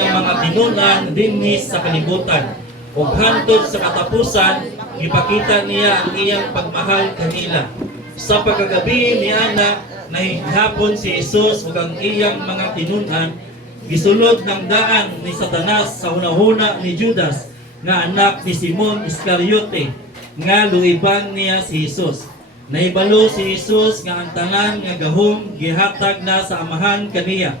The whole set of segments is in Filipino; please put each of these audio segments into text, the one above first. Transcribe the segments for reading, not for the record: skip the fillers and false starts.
iyang mga tinunan dinhi sa kalibutan. Ug hantod sa katapusan, ipakita niya ang iyang pagmahal kanila. Sa pagkagabi niya na nahihapon si Jesus ug ang iyang mga tinunan, gisulod ng daan ni Satanas sa hunahuna ni Judas nga anak ni Simon Iscariote nga luiban niya si Jesus. Nahibalo si Jesus nga ang tanan nga gahom gihatag na sa amahan kaniya.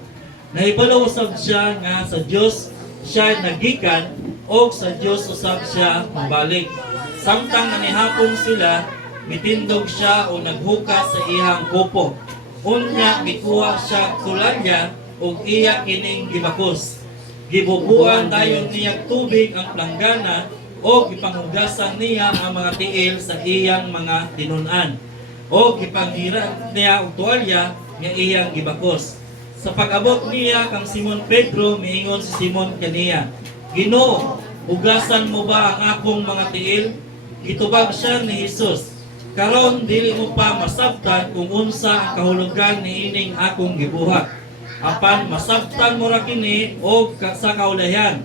Nahibalo usab siya nga sa Dios siya nagikan o sa Dios usab siya mabalik. Samtang nanihapon sila, mitindog siya o naghukas sa iyang kupo. Unya gikuha siya tulalya ug iya kining gibakos. Gibubuan dayon niya tubig ang planggana o ipanghugasan niya ang mga tiil sa iyang mga tinunan. O ipanghiran niya og tuwalya nga iyang gibakos. Sa pag-abot niya kang Simon Pedro, miingon si Simon kaniya, Ginoo, hugasan mo ba ang akong mga tiil? Gitubag siya ni Jesus, karon dili mo pa masabtan kung unsa ang kahulugan niining akong gibuhat. Apan masabtan mo ra kini og sa kaulayan.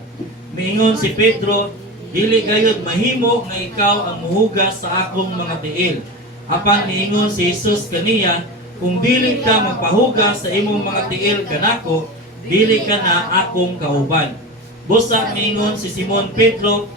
Miingon si Pedro, dili gayud mahimo nga ikaw ang muhugas sa akong mga tiil. Apan miingon si Jesus kaniya, kung dili ka magpahugas sa imong mga tiil kanako, dili ka na akong kauban. Busa miingon si Simon Pedro,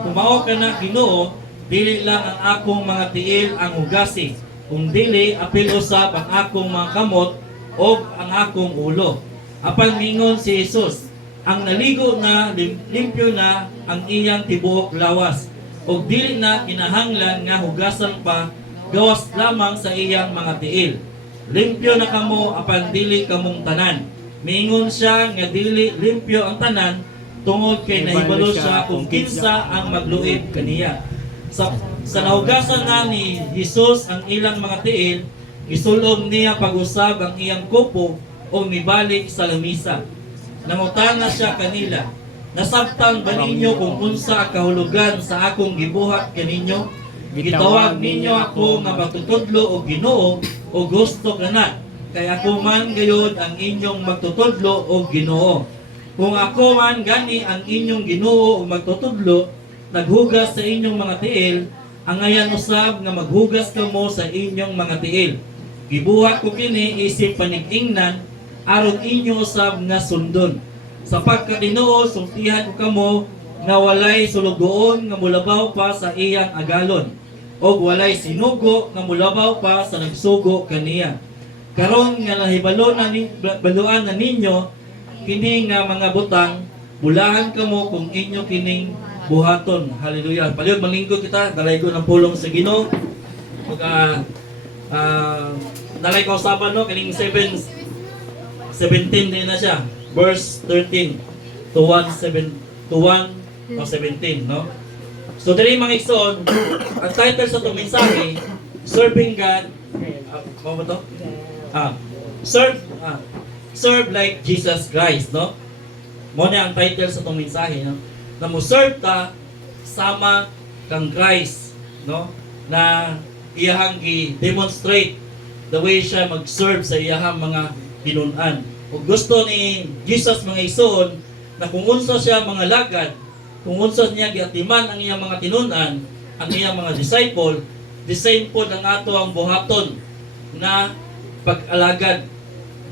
kung mao ka na Ginoo, dili lang ang akong mga tiil ang hugasi, kung dili apil usab ang akong mga kamot o ang akong ulo. Apan miingon si Jesus, ang naligo na limpyo na ang iyang tibuok lawas, o dili na kinahanglan nga hugasan pa gawas lamang sa iyang mga tiil. Limpyo na kamo apan dili kamong tanan. Miingon siya nga dili limpyo ang tanan tungod kay nahibalo siya kung kinsa ang magluib kaniya. Sa nahugasan na ni Jesus ang ilang mga tiil, gisulong niya pag-usab ang iyang kupo o nibalik sa lamisa. Nangutana siya kanila, nasabtan ba ninyo kung unsa ang kahulugan sa akong gibuhat kaninyo? Gitawag ninyo ako nga magtutudlo o Ginoo o gusto kana, kay ako man gayud ang inyong magtutudlo o Ginoo. Kung ako man gani ang inyong Ginoo o magtutudlo, naghugas sa inyong mga tiil, ang ayan usab nga maghugas kamo sa inyong mga tiil. Gibuhat ko kini isip panig-ingnan aron inyo usab nga sundon. Sa pagkatinuo sultihan ko kamo nga walay sulugoon nga mulabaw pa sa iyang agalon, o walay sinugo nga mulabaw pa sa nagsugo kaniya. Karon nga nahibalo na baluan na ninyo kini nga mga butang, bulahan kamo kung inyo kining buhaton. Hallelujah. Palihog manlingkod kita, dalay ko ng pulong sa Ginoo. Dalay ko usapan no kining 17 din na siya. Verse 13 to 1 o 17, no? So dali mga igsoon, ang title sa itong mensahe, Serving God, ano ba ito? Serve like Jesus Christ, no? Muna ang title sa itong mensahe, no? Na mo serve ta sama kang Christ, no? Na iyahang i-demonstrate the way siya mag-serve sa iyahang mga tinunan. Kung gusto ni Jesus mga igsoon, na kung unsa siya mga lagad, kung unsa niya giatiman ang iyang mga tinunan, ang iyang mga disciple, the same po ang ato ang buhaton na pag-alagad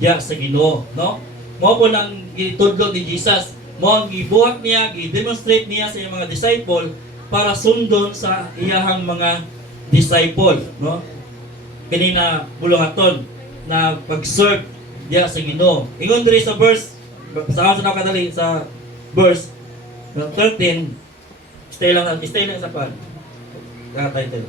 diya sa Ginoo, no? Mao po nang gitudlo ni Jesus, mo ang gibuhat niya, gi-demonstrate niya sa iyang mga disciple para sundon sa iyahang mga disciple, no? Kini na buluhaton na pag-serve diya sa Ginoo. Ingon diri sa verse sa kadali sa verse 13, stay lang sa pan. Title.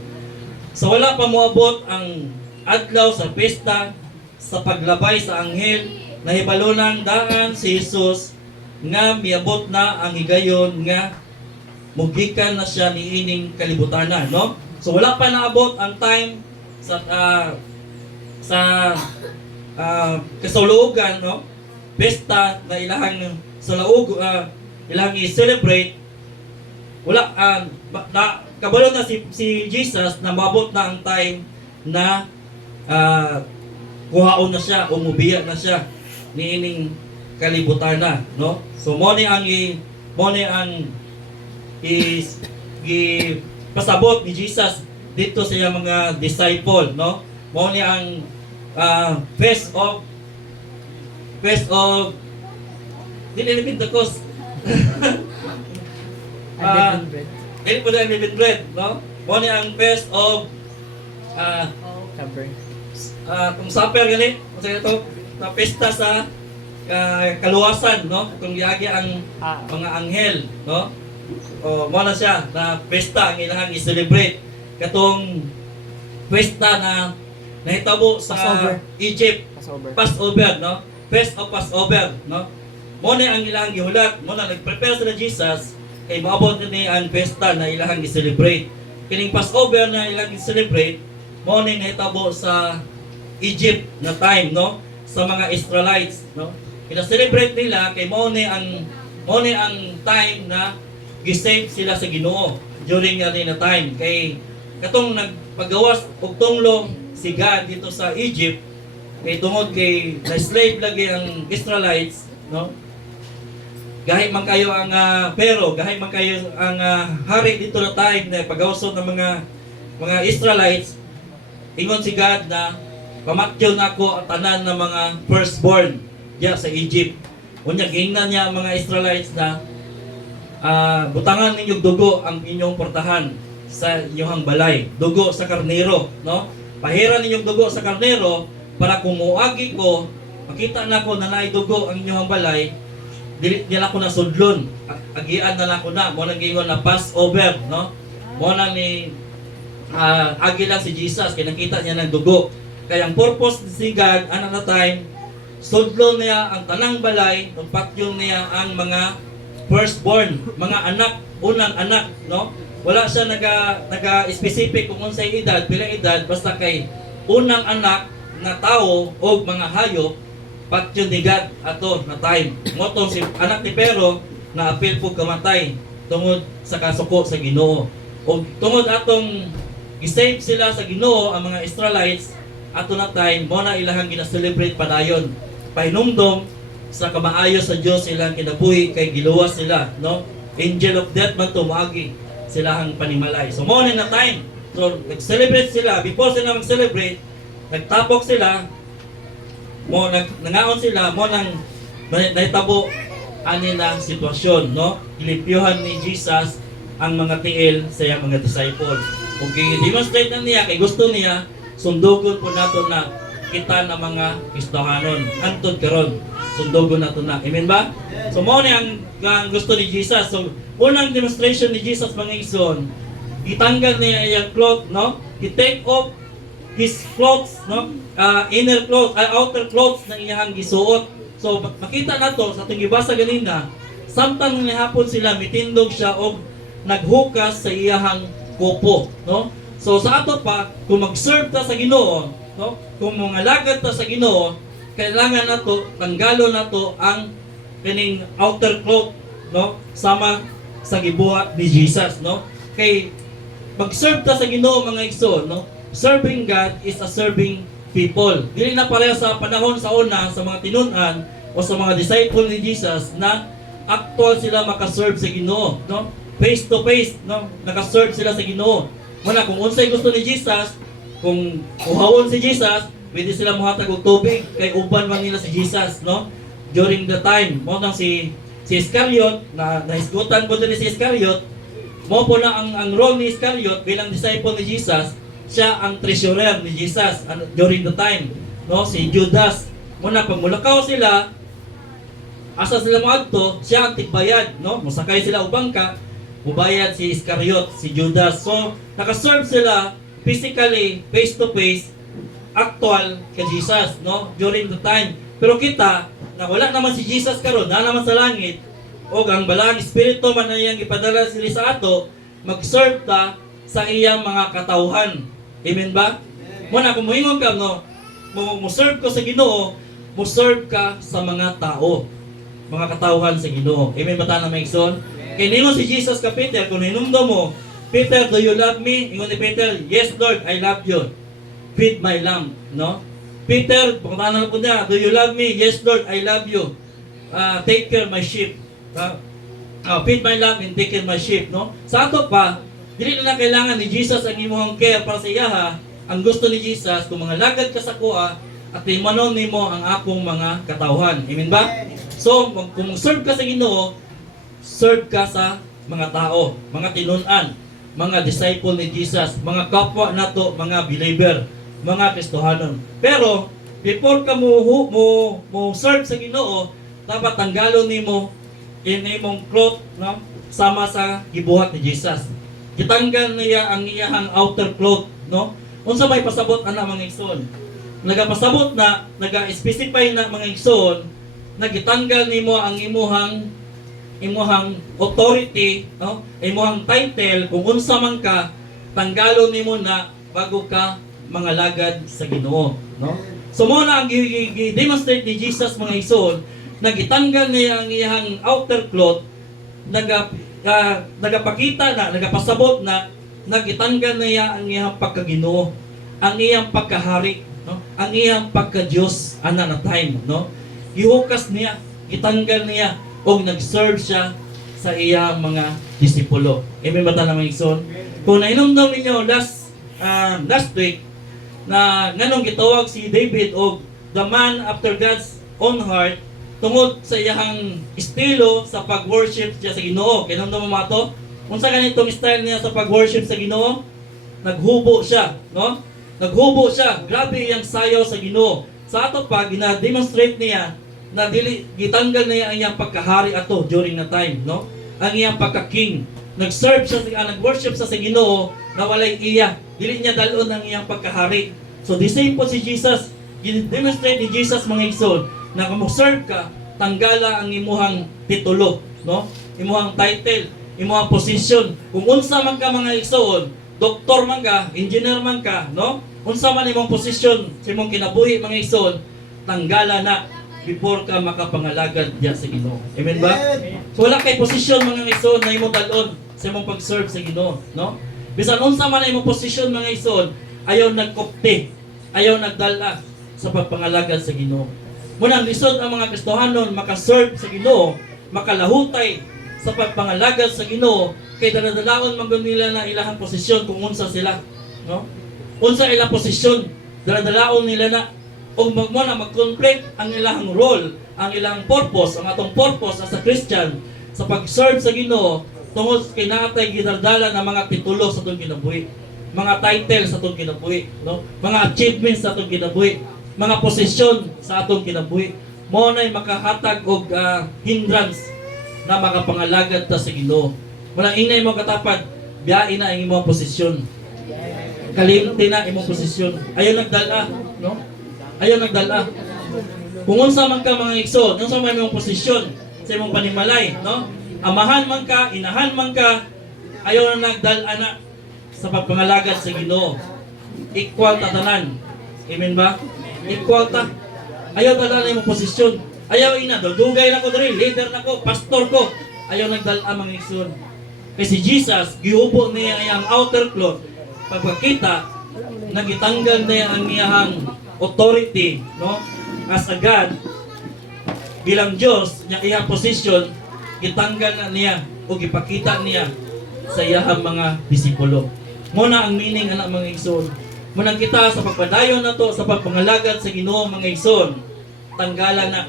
So wala pa moabot ang adlaw sa pesta sa paglabay sa anghel, nahibalo ng daan si Jesus nga miabot na ang higayon nga mugikan na siya niining kalibutanan, no? So wala pa naabot ang time sa kasulugan, no? Pesta na ilahang salaug ilahang i-celebrate. Wala na kabalo na si Jesus na maabot na ang time na kuhaon na siya o mubiya na siya niining kalibutan na, no? So mo ni ang is pasabot ni Jesus dito sa iyang mga disciple, no? Mo ni ang Feast of dili the cost. Unleavened bread. Dili po na unleavened bread, no? Mo ni ang Feast of Supper. kung supper gani, kasi ito na pesta sa kaluwasan, no? Kung giagi ang mga anghel, no? O mo na siya na pesta ang ilang i-celebrate katong pesta na nahitabo sa Passover. Egypt, Passover. Passover, no? Feast of Passover, no? Mo na ang ilang gihulat, mo na nag-prepare sila Jesus kay maabot ni ang pesta na ilang i-celebrate. Kining Passover na ilang i-celebrate, mo na nahitabo sa Egypt na time, no? Sa mga Israelites, no? Kina-celebrate nila kay mo na ang time na gisave sila sa Ginoo during na time kay katong nagpagawas og tunglo si God dito sa Egypt kay tungod kay na-slave lagi ang Israelites, no? Gahi man kayo ang pero gahi man kayo ang hari dito na time na pagawson ng mga Israelites, ingon si God na pamatyaw na ako ang tanan ng mga firstborn diya sa Egypt. Unya gingnan niya ang mga Israelites na butangan ninyong dugo ang inyong portahan sa inyong balay, dugo sa karnero, no? Pahiran ninyong dugo sa karnero para kung muagi ko, makita na ko na naay dugo ang inyong balay, dili niya ko na sudlon, agian na ko na, mo nang gingon na Passover, no? Mo nang ni agi lang si Jesus kaya nakita niya ng dugo. Kaya ang purpose ni God na time, sudlon niya ang tanang balay, patyon niya ang mga firstborn, mga anak, unang anak, no? Wala siya naga-specific kung unsay edad, pila edad, basta kay unang anak na tao o mga hayop, patyon ni God ato na time. Motong si anak ni Pero na apil po kamatay tungod sa kasuko sa Ginoo. O tungod atong gisave sila sa Ginoo ang mga Israelites ato na time, mo na ilahang gina-celebrate padayon. Pahinumdom sa kamaayo sa Dios ilang kinabuhi kay giluwas sila, no? Angel of death man to maagi silahang panimalay. So mo na time. So nag-celebrate sila, before sila mag-celebrate, nagtapok sila, mo nangaon sila, mo nang nahitabo ani na sitwasyon, no? Gilipyuhan ni Jesus ang mga tiil sa iyang mga disciple. Kung i-demonstrate na niya, kay gusto niya, sundugon po nato na kita na mga Kristohanon. Antod karon, sundugon nato na. Amen ba? So mo ni ang gusto ni Jesus. So unang demonstration ni Jesus mga igsoon, itanggal niya iyang cloth, no? He take off his clothes, no? Inner clothes, outer clothes na iyang gisuot. So makita nato sa atong gibasa ganina, samtang nihapon sila mitindog siya og naghukas sa iyang kupo, no? So sa ato pa kung mag-serve ta sa Ginoo, no? Kung mangalagad ta sa Ginoo, kailangan nato tanggalon nato ang kining outer cloth, no? Sama sa gibuhat ni Jesus, no? Kay mag-serve ta sa Ginoo mga igsoon, no? Serving God is a serving people. Dili na pareho sa panahon sa una sa mga tinun-an o sa mga disciple ni Jesus na actual sila makaserve sa Ginoo, no? Face to face, no? Nakaserve sila sa Ginoo. Muna kung unsay gusto ni Jesus, kung uhawon si Jesus, pwede sila muhatag og tubig kay uban man nila si Jesus, no? During the time mo nang si Iscariot na nahisgutan po din si Iscariot, mo po na ang role ni Iscariot bilang disciple ni Jesus, siya ang treasurer ni Jesus during the time, no? Si Judas, muna pag mulakaw sila, asa sila moadto, siya ang tigbayad, no? Musakay sila og bangka, mubayad si Iscariot, si Judas. So naka-serve sila physically, face to face, actual kay Jesus, no? During the time. Pero kita na wala naman si Jesus karon, na naman sa langit, o ang balang espiritu man na iyang ipadala sila sa ato, mag-serve ta sa iyang mga katauhan. Amen ba? Muna kung muingon ka, no, mo-serve ko sa Ginoo, mo-serve ka sa mga tao, mga katauhan sa Ginoo. Amen ba ta na maigsoon? Kaya ningon si Jesus ka Peter, kung hinumdo mo, Peter, do you love me? Ingon ni Peter, yes Lord, I love you. Feed my lamb, no? Peter, pagkatanan po niya, do you love me? Yes Lord, I love you. take care my sheep. Feed my lamb and take care my sheep, no? Sa ato pa, dili na kailangan ni Jesus ang imong care para sa iya ha. Ang gusto ni Jesus, kung mga lagad ka sa kuha, at imanon nimo ang akong mga katawhan. Amen ba? So, kung serve ka sa Ginoo, serve ka sa mga tao, mga tinunan, mga disciple ni Jesus, mga kapwa nato, mga believer, mga Kristohanon. Pero, before ka mo serve sa Ginoo, dapat tanggalon nimo imong cloth, no? Sama sa gibuhat ni Jesus. Gitanggal niya ang iyang outer cloth, no? Unsa may pasabot ana mga igsoon? Nagapasabot na, naga-specify na mga igsoon, nagitanggal nimo ang imuhang authority, no? Imuhang title kung unsa man ka, tanggalon nimo na bago ka mga lagad sa Ginoo, no? So mo na ang demonstrate ni Jesus mga igsoon, nagitanggal niya ang iyang outer cloth, nagapakita na, nagapasabot na nagitanggal niya ang iyang pagkaginoo, ang iyang pagkahari, no? Ang iyang pagka-Diyos ana na time, no? Gihukas niya, gitanggal niya og nag-serve siya sa iyang mga disipulo. Amen ba ta na mga igsoon? Kung nainomdom ninyo last week na nganong gitawag si David og the man after God's own heart tungod sa iyang estilo sa pag-worship siya sa Ginoo. Kinamdam mo mga to? Unsa ganitong style niya sa pag-worship sa Ginoo? Naghubo siya, no? Naghubo siya. Grabe iyang sayaw sa Ginoo. Sa ato pa gina-demonstrate niya na dili gitanggal niya ang iyang pagkahari ato during na time, no? Ang iyang pagka-king. Nag-serve siya, nag-worship sa Ginoo na walay iya. Dili niya dalon ang iyang pagkahari. So the same po si Jesus. Gina-demonstrate ni Jesus mga igsoon na kung serve ka, tanggala ang imuhang titulo, no? Imuhang title, imuhang position. Kung unsa man ka mga igsoon, doktor man ka, engineer man ka, no? Unsa man imong position sa imong kinabuhi mga igsoon, tanggala na before ka makapangalagad diya sa Ginoo. Amen ba? So wala kay position mga igsoon na imong dalon sa imong pag-serve sa Ginoo, no? Bisan unsa man imong position mga igsoon, ayaw nagkopte, ayaw nagdala sa pagpangalagad sa Ginoo. Munang lisod ang mga Kristohanon makaserve sa Ginoo, makalahutay sa pagpangalagad sa Ginoo, kay daladalaon man nila na ilahang posisyon kung unsa sila, no? Unsa ilang posisyon, daladalaon nila na og mag-complete ang ilang role, ang ilang purpose, ang atong purpose as a Christian sa pag-serve sa Ginoo tungod kay naatay ginardala na mga titulo sa atong kinabuhi, mga titles sa atong kinabuhi, no? Mga achievements sa atong kinabuhi, mga posisyon sa atong kinabuhi, mo na'y makahatag og hindrance na makapangalagad ta sa Ginoo. Walang inay mo katapad, biyain na ang imong posisyon. Kalimti na imong posisyon. Ayaw nagdala, no? Ayaw nagdala. Kung unsa man ka mga igsoon, unsa man imong posisyon sa imong panimalay, no? Amahan man ka, inahan man ka, ayaw na nagdala na sa pagpangalagad sa Ginoo. Equal ta tanan. Amen ba? Equal ta. Ayaw dala na imong posisyon. Ayaw ina, dugay na ko diri, leader na ko, pastor ko. Ayaw nagdala mga igsoon. Kasi Jesus, giubo niya ang outer cloth. Pagpakita, nagitanggal niya ang iyang authority, no? As a God, bilang Diyos, niya iyang position, gitanggal na niya o gipakita niya sa iyang mga disipulo. Muna ang meaning anak mga igsoon. Munang kita sa pagpadayon na to, sa pagpangalagad sa Ginoo mga igsoon, tanggalan na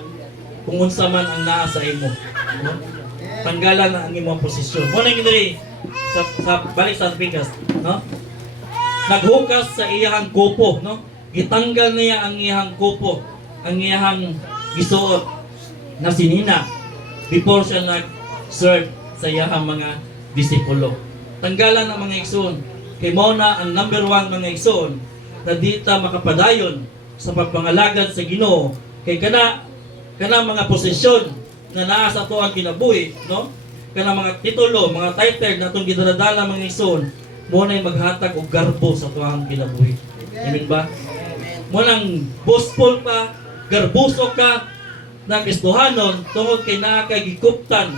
kung unsa man ang naa sa imo, no? Tanggalan na ang imong posisyon. Muna yung diri sa balik sa Pikas, no? Naghukas sa iyang kupo, no? Gitanggal niya ang iyang kupo, ang iyang gisuot na sinina before siya nag-serve sa iyang mga disipulo. Tanggalan ang mga igsoon. Kay mo na ang number 1 mga igsoon na di ta makapadayon sa pagpangalagad sa Ginoo kay kana mga posisyon na naa sa ato ang kinabuhi, no? Kana mga titulo, mga title na atong gidadala mga igsoon, mo na maghatag og garbo sa ato ang kinabuhi. Amen ba? Mo nang boastful pa, garbuso ka na Kristohanon tungod kay naa kay gikuptan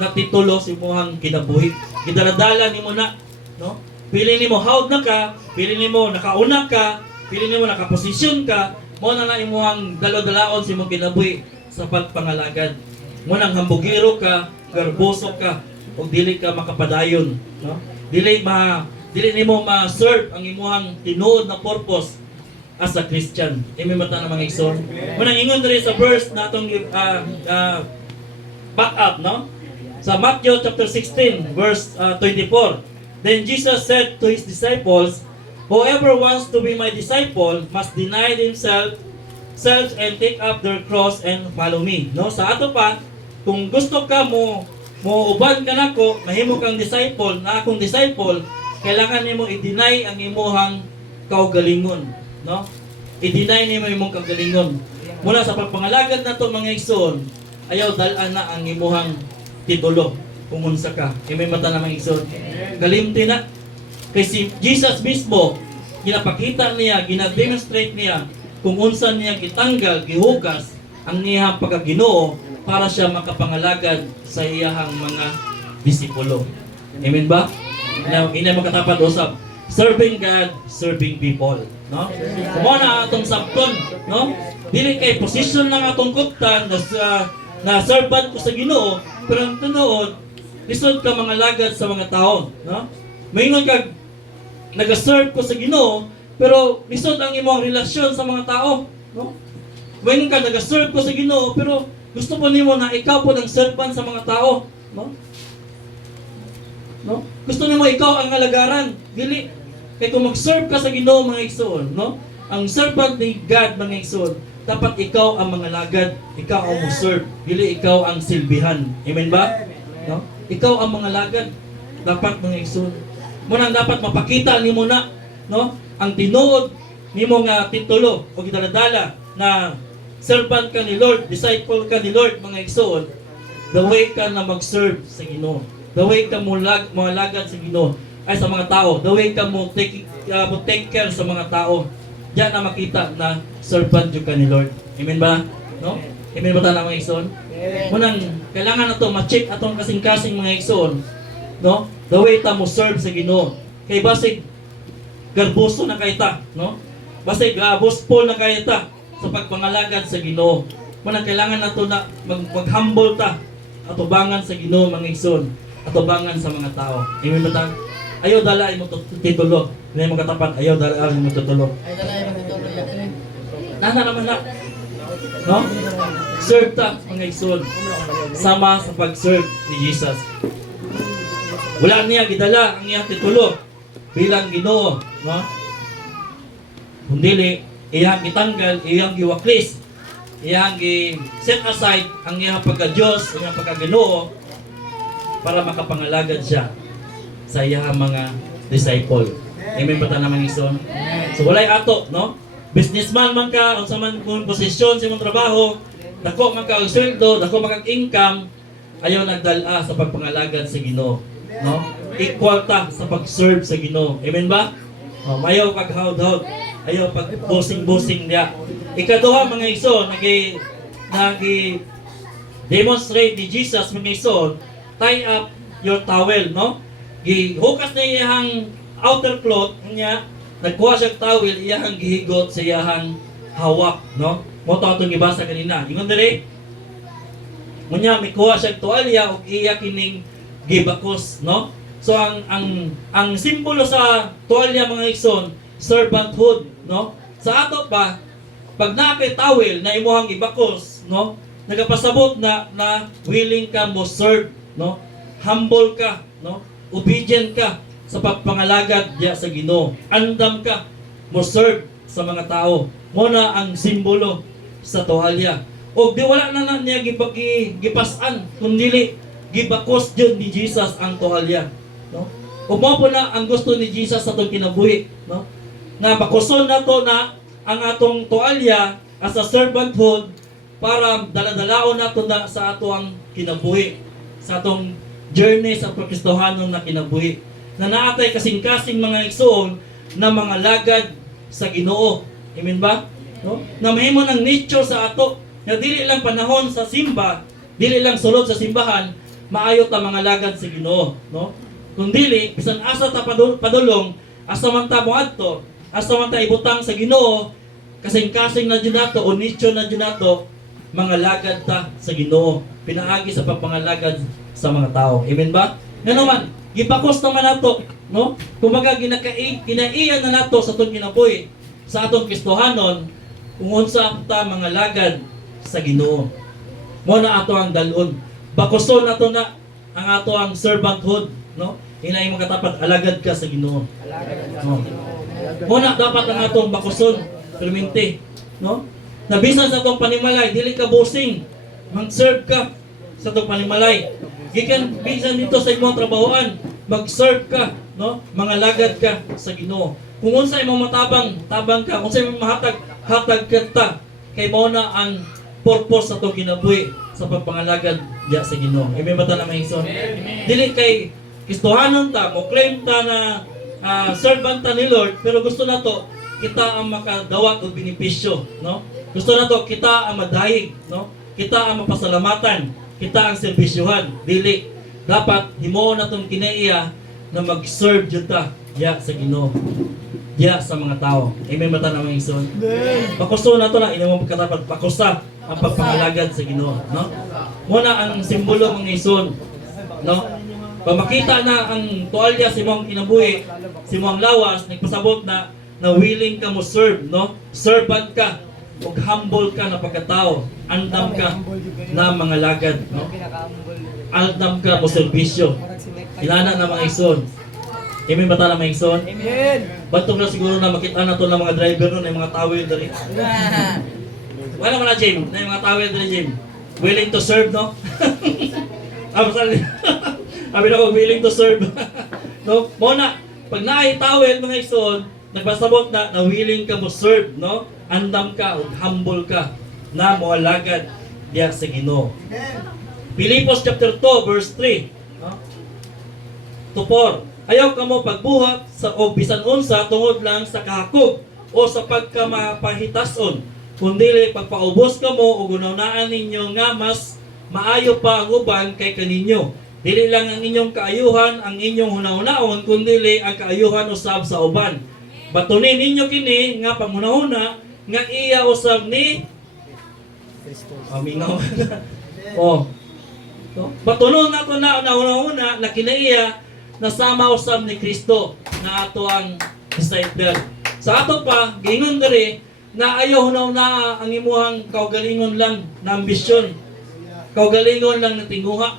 na titulo sa imong kinabuhi. Gidadala nimo na, no? Pili nimo hawd na ka, pili nimo nakauna ka, pili nimo nakaposisyon ka, mo na imong dalo-dalaon sa imong kinabuhi sa pagpangalagad Munang hambugiro ka, garboso ka, o dili ka makapadayon, no? Dili nimo ma-serve ang imuhang tinuod na purpose as a Christian. Imi mata na mga igsoon. Munang ingon diri sa verse natong back up, no? Sa Matthew chapter 16 verse 24. Then Jesus said to his disciples, "Whoever wants to be my disciple must deny themselves and take up their cross and follow me." No, sa ato pa, kung gusto ka mo uban ka nako, mahimo kang disciple, na akong disciple, kailangan nimo i-deny ang imuhang kaugalingon, no? I-deny nimo imong kaugalingon. Mula sa pagpangalagad nato mga igsoon, ayaw dalan na ang imuhang titulo kung unsa ka. May mata na mga igsoon. Galimti na. Kasi Jesus mismo, ginapakita niya, gina-demonstrate niya kung unsa niya gitanggal, gihugas ang niyang pagkaginoo para siya makapangalagad sa iyahang mga disipulo. Amen ba? Ina makatapat usab. Serving God, serving people, no? Kumo na atong sabton, no? Dili kay position lang atong kuptan na servant ko sa Ginoo, pero ang tinuod lisod ka mga lagad sa mga tao, no? Maingon kag nag-serve ko sa Ginoo, pero lisod ang imong relasyon sa mga tao, no? Maingon ka nag-serve ko sa Ginoo, pero gusto mo nimo na ikaw po ang servant sa mga tao, no? No? Gusto nimo ikaw ang alagaran, dili kay kung mag-serve ka sa Ginoo mga igsoon, no? Ang servant ni God mga igsoon, dapat ikaw ang mga lagad, ikaw ang serve, dili ikaw ang silbihan. Amen ba? No? Ikaw ang mga lagad, dapat mga igsoon. Muna dapat mapakita nimo na, no? Ang tinuod nimo nga titulo o gidaladala na servant ka ni Lord, disciple ka ni Lord mga igsoon, the way ka na mag-serve sa Ginoo. The way ka mo lagad sa Ginoo ay sa mga tao. The way ka mo take care sa mga tao. Diyan na makita na servant jud ka ni Lord. Amen ba? No? Amen ba ta na mga igsoon? Munang kailangan nato ma-check atong kasing-kasing mga igsoon, no? The way ta mo serve sa Ginoo. Kay basig garboso na kay ta, no? Basig bospol na kay ta sa pagpangalagad sa Ginoo. Munang kailangan nato na mag-humble ta atubangan sa Ginoo mga igsoon, atubangan sa mga tao. Amen ba ta? Ayaw dalain mo titulo. Hindi mo katapat, ayaw dalain mo titulo. Nana naman na. No? Serve ta, mga igsoon. Sama sa pag-serve ni Jesus. Wala niya gidala ang iyang titulo bilang Ginoo, no? Kundi iyang gitanggal, iyang giwaklis, iyang set aside ang iyang pagka-Diyos, ang iyang pagka-Ginoo para makapangalagad siya sa iyang mga disciple. Amen ba ta naman igsoon? So walay ato, no? Businessman man ka, unsa man kung posisyon sa imong trabaho, dako man ka og sweldo, dako man kag income, ayaw nagdala sa pagpangalagad sa Ginoo, no? Equal ta sa pag-serve sa Ginoo. Amen ba? Ayaw kag hawd-hawd, ayaw pag bossing dia. Ikaduha mga igsoon, nagi demonstrate ni Jesus mga igsoon, tie up your towel, no? Gihukas na iyang outer cloth niya, nagkuha siya towel, iyang gihigot sa iyang hawak, no? Mo to atong gibasa kanina. Ingon diri, munya mikuha siya tuwalya ug iya kining gibakos, no? So ang simbolo sa tuwalya mga igsoon, servanthood, no? Sa ato pa, pag naapay towel na imuhang gibakos, no? Nagapasabot na willing ka mo serve, no? Humble ka, no? Obedient ka sa pagpangalagad diya sa Ginoo. Andam ka mo serve sa mga tao. Mo na ang simbolo sa tuwalya. O di wala na niya gipasan, kundi gibakos jud ni Jesus ang tuwalya, no? O mo po na ang gusto ni Jesus sa atong kinabuhi, no? Nga bakuson nato na ang atong tuwalya as a servanthood para daladalaon nato na sa atong kinabuhi, sa atong journey sa Kristohanon na kinabuhi, na naatay kasing-kasing mga igsoon na mga lagad sa Ginoo. Amen ba? No? Na mahimo ng nature sa ato, na dili lang panahon sa simba, dili lang sulod sa simbahan, maayo ta mga lagad sa Ginoo, no? Kung dili bisan asa ta padulong, asa man ta moadto, asa man ta ibutang sa Ginoo, kasing-kasing na jud nato o nature na jud nato, mga lagad ta sa Ginoo. Pinaagi sa pagpangalagad sa mga tao. Amen ba? Nga naman, gipakos naman nato, no? Kumaga kinaiyan na nato sa atong kinabuhi, sa atong Kristohanon, kung unsa ta mga lagad sa Ginoo. Mo na ato ang dalon. Bakuson nato na ang ato ang servanthood, no? Inay makatapat alagad ka sa Ginoo. No? Muna dapat ang atong bakuson, permente, no? Nabisan sa atong panimalay, dili ka bossing, mag-serve ka sa atong panimalay. Gikan bisan dito sa imong trabahoan, mag-serve ka, no? Mga lagad ka sa Ginoo. Kung unsa imong matabang, tabang ka. Kung unsa imong mahatag, hatag ka. Kay mao na ang purpose sa atong kinabuhi sa pagpangalagad diya sa Ginoo. Amen ba ta na mahigson? Dili kay Kristohanon ta, mo claim ta na servant ta ni Lord, pero gusto na to kita ang makadawat og benepisyo, no? Gusto na to kita ang madayig, no? Kita ang mapasalamatan, kita ang serbisyuhan. Dili dapat himuon natong kinaiya na mag-serve jud ta diya sa Ginoo, diya sa mga tao. Amen ba ta na mga igsoon? Pakusto na to na inimo pagkatapat pakusta ang pagpangalagad sa Ginoo, no? Muna ang simbolo mga igsoon, no? Pag makita na ang tuwalya si mong kinabuhi, si mong lawas, nagpasabot na willing ka mo serve, no? Servant ka, ug humble ka na pagkatao, andam ka na mga lagad, no? Andam ka mo serbisyo. Ilana na mga igsoon. Amen ba ta na mga igsoon? Amen. Bantog na siguro na makita na to ng mga driver no, na mga tawid dali. Wala man na Jim, na yung mga tawid dali Jim. Willing to serve, no? Sabi na ko, willing to serve. No? Muna, pag naay tawel mga igsoon, nagpasabot na willing ka mo serve, no? Andam ka, humble ka, na moalagad diya sa Ginoo. Pilipos chapter 2, verse 3. No? To 4. Ayaw ka mo pagbuhat sa o bisan unsa tungod lang sa kahakog o sa pagkamapahitason, kundi pagpaubos ka mo o gunawnaan ninyo nga mas maayo pa ang uban kay kaninyo. Dili lang ang inyong kaayuhan ang inyong hunahunahon, kundi ang kaayuhan usab sa uban. Batunin ninyo kini nga panghunahuna nga iya usab ni Amingaw. Oh. So, batunon nato na hunahuna na kinaiya na sama usab ni Kristo na ato ang disciple. Sa ato pa gingon diri na ayaw hunahuna ang imuhang kaugalingon lang na ambisyon. Kaugalingon lang na tinguha.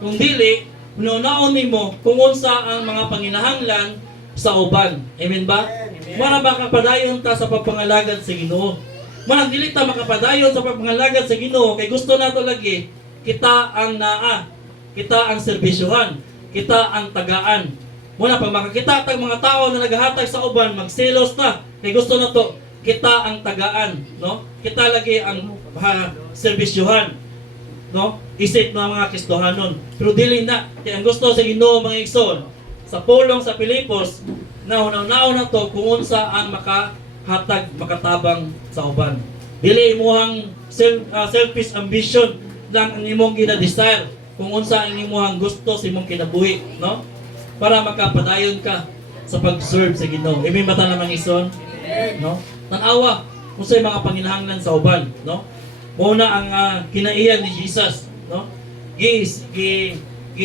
Kung dili, unaon nimo kung unsa ang mga panginahanglan sa uban. Amen ba? Mara ba kapadayon ta sa pagpangalagad sa Ginoo? Mara dili ta makapadayon sa pagpangalagad sa Ginoo kay gusto nato lagi kita ang naa, kita ang serbisyuhan, kita ang tagaan. Muna pag makakita tag mga tao na naghahatag sa uban, magselos ta kay gusto nato kita ang tagaan, no? Kita lagi ang serbisyuhan, no? Isip ng mga Kristohanon. Pero dili na. Kaya ang gusto sa Ginoo mga igsoon, sa pulong sa Pilipos, na unaw na to kung unsa ang makahatag, makatabang sa uban. Dili imuhang selfish ambition lang ang imong gina-desire kung unsa ang imong gusto sa imong kinabuhi, no? Para makapadayon ka sa pag-serve sa Ginoo. Amen ba ta na mga igsoon? No? Tanawa kung sa mga panginahanglan sa uban, no? Muna ang kinaiyan ni Jesus, no?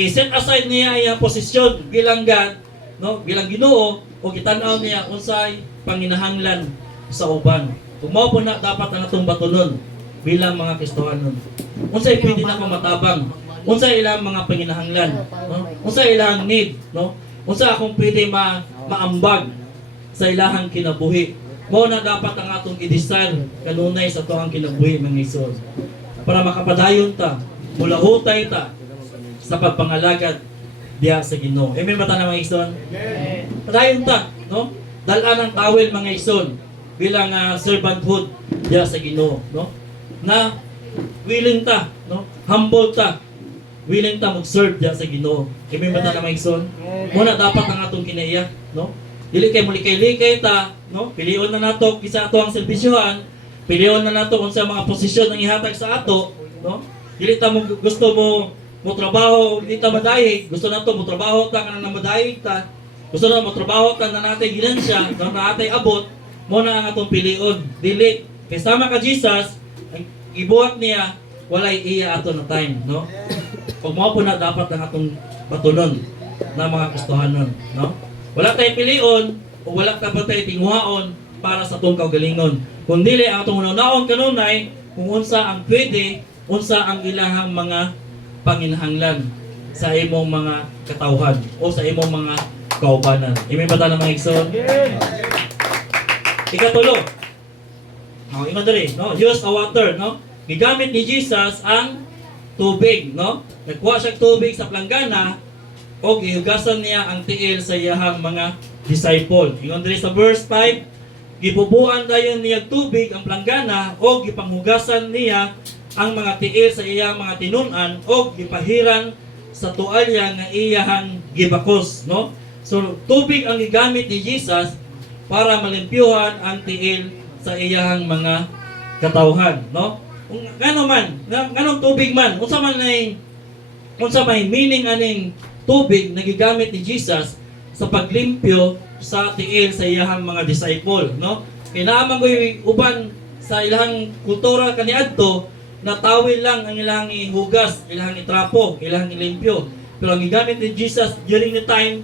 Set aside niya ang posisyon bilang God, no? Bilang Ginoo o gitan-aw niya unsay panginahanglan sa uban. Kung mao po na dapat ang atong batunon bilang mga Kristohanon. Unsay pwede na ko matabang? Unsay ilang mga panginahanglan, no? Unsay ilang need, no? Unsa akong pwede maambag sa ilahang kinabuhi? Mao na dapat ang atong i-desire kanunay sa tuang kinabuhi mga igsoon. Para makapadayon ta, mulahutay ta sa pagpangalagad diya sa Ginoo. Amen ba ta na mga igsoon? Amen. Padayon ta, no? Dal-an ang tawel mga igsoon bilang servanthood diya sa Ginoo, no? Na willing ta, no? Humble ta, willing ta mag-serve diya sa Ginoo. Amen ba ta na mga igsoon? Muna dapat ang atong kinaiya, no? Dili kay mulikay-likay ta, no? Pilion na nato kisa ato ang serbisyohan, pilion na nato kung sa mga posisyon ang ihatag sa ato, no? Dili ta mo gusto mo trabaho, dili ta madayig, gusto nato mo trabaho ta kanang madayig ta. Gusto na mo trabaho ta na natay ginansya, na natay abot, mo na ang atong pilion. Dili kay sama ka Jesus, gibuhat niya walay iya ato na time, no? Pag mao po na dapat ang atong batunon na mga Kristohanon, no? Wala tay pilion o wala ta tay tinguhaon para sa atong kaugalingon. Kundi ang atong unaon kanunay kung unsa ang pwede, unsa ang ilahang mga panginahanglan sa imong mga katawhan o sa imong mga kaubanan. Imi ba ta na mga igsoon? Ikatulo. Ingon diri, no? Use of water, no? Gigamit ni Jesus ang tubig, no? Nagkuha siya tubig sa planggana o gihugasan niya ang tiil sa iyahang mga disciple. Ingon diri sa verse 5, gibubuan dayon niya tubig ang planggana o gipanghugasan niya ang mga tiil sa iyang mga tinun-an o gipahiran sa tualya nga iyahang gibakos, no? So tubig ang gigamit ni Jesus para malimpyuhan ang tiil sa iyahang mga katawhan, no? Kung gano man, ganong tubig man, unsa may meaning aning tubig na gigamit ni Jesus sa paglimpyo sa tiil sa iyahang mga disciple, no? Kinaaman ko uban sa ilahang kultura kaniadto na tawil lang ang ilang ihugas, ilang itrapo, ilang ilimpyo. Pero ang gigamit ni Jesus during the time,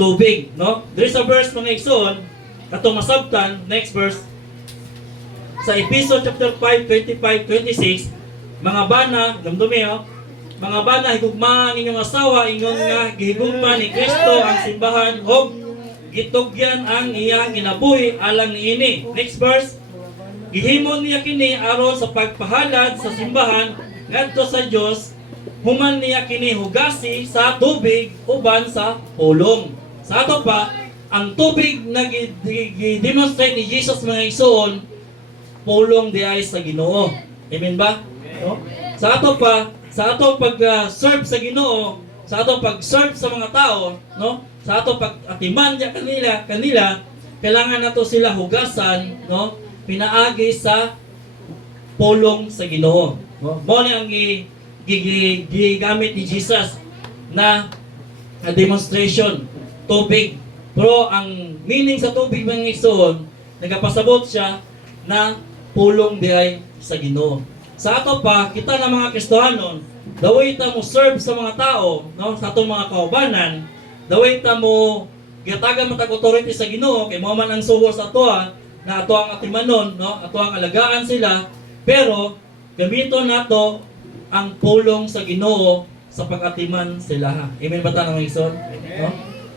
tubig, no? There is a verse mga igsoon, atong masabtan, next verse, sa Ephesians chapter 5, 25, 26, mga bana, damdumi, mga bana, higugmaan inyong asawa, ingon nga, gihigugma ni Kristo ang simbahan, o gitugyan ang iyang ginabuhi alang niini. Next verse, gihimon niya kini aron sa pagpahalad sa simbahan ngadto sa Dios, human niya kini hugasi sa tubig uban sa pulong. Sa ato pa, ang tubig na gi-demonstrate ni Jesus mga igsoon, pulong diay sa Ginoo. Amen ba? No? Sa ato pa, sa ato pag-serve sa Ginoo, sa ato pag-serve sa mga tao, no? Sa ato pag-atiman niya kanila, kailangan nato sila hugasan, no? Pinaagi sa pulong sa Ginoo. No? Mo ni ang gigamit ni Jesus na demonstration, tubig. Pero ang meaning sa tubig mga igsoon, nagapasabot siya na pulong diay sa Ginoo. Sa ato pa, kita na mga Kristohanon, daway ta mo serve sa mga tao, no? Sa atong mga kaubanan, daway ta mo gitagan matag authority sa Ginoo kay mao man ang sugo sa atoa na ato ang atimanon, no? Ato ang alagaan sila, pero gamiton nato ang pulong sa Ginoo sa pag-atiman sila. Amen ba ta mga igsoon? No?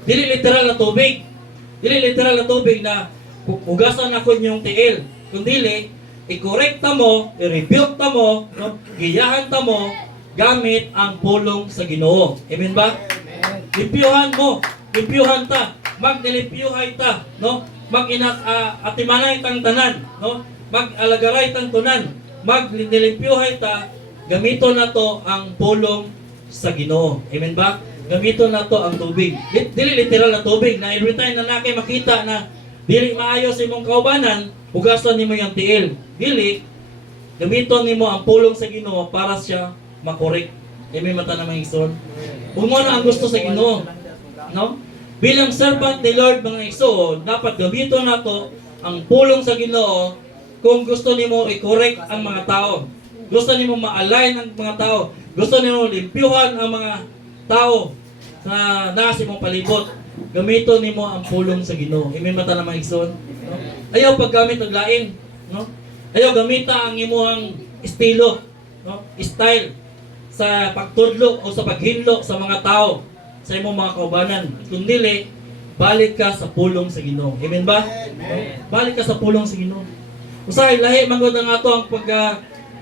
Dili literal na tubig. Dili literal na tubig na hugasan ako inyong tiil. Kundi i-correcta mo, i-rebuke ta mo, no? Giyahan ta mo gamit ang pulong sa Ginoo. Amen ba? Limpyuhan mo, limpyuhan ta, magnilimpyuhay ta, no? Atimanay tang tanan, no? Mag-alagaray tang tunan, magnilimpyuhay ta, gamito na to ang pulong sa Ginoo. Amen ba? Gamito na to ang tubig. Dili literal na tubig na every time na nakay makita na dili maayos imong kaubanan, hugasan nimo yung tiil. Dili, gamiton nimo ang pulong sa Ginoo para siya makorek. Amen mata na mga igsoon. Kung mo na ang gusto sa Ginoo, no? Bilang servant ni Lord mga igsoon, dapat gamiton nato ang pulong sa Ginoo kung gusto nimo i-correct ang mga tao. Gusto nimo ma-align ang mga tao. Gusto nimo limpyuhan ang mga tao na nasa imong palibot. Gamiton nimo ang pulong sa Ginoo. Amen mata na mga igsoon. No? Ayaw paggamit og lain, no? Ayaw gamita ang imong estilo, no? Style sa pagtudlo o sa paghinlo sa mga tao sa imong mga kaubanan. Kundi balik ka sa pulong sa Ginoo. Amen ba? No? Balik ka sa pulong sa Ginoo. Usahay lahi man gud ang ato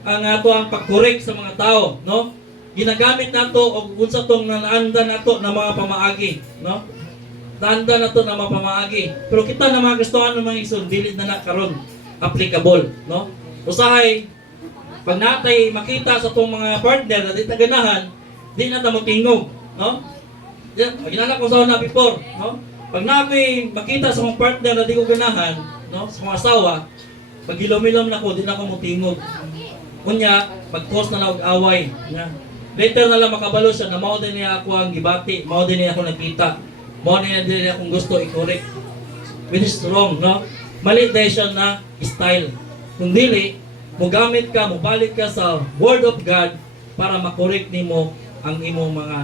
ang pag-correct sa mga tao, no? Ginagamit nato og unsa tong naanda nato na mga pamaagi, no? Tanda na to na mapamaagi. Pero kita na mga Kristohanon ng mga igsoon, dili na karon applicable, no? Usahay, pag natay makita sa itong mga partner na di ganahan, di na ta tingog, no? Yan, ginala ko sa una before, no? Pag namin makita sa mga partner na di ko ganahan, no? Sa mga asawa, pag ilom-ilom na ko, di na ko tingog. Kunya, pag-cause na lang away. Na. Later na lang makabalo siya na mao din niya ako ang gibati, mao din niya ako nakita. Mao din niya akong gusto i-correct. Which is wrong, no? Mali dahil siya na style. Kung dili, Mugamit ka, mubalik ka sa Word of God para makorek nimo ang imong mga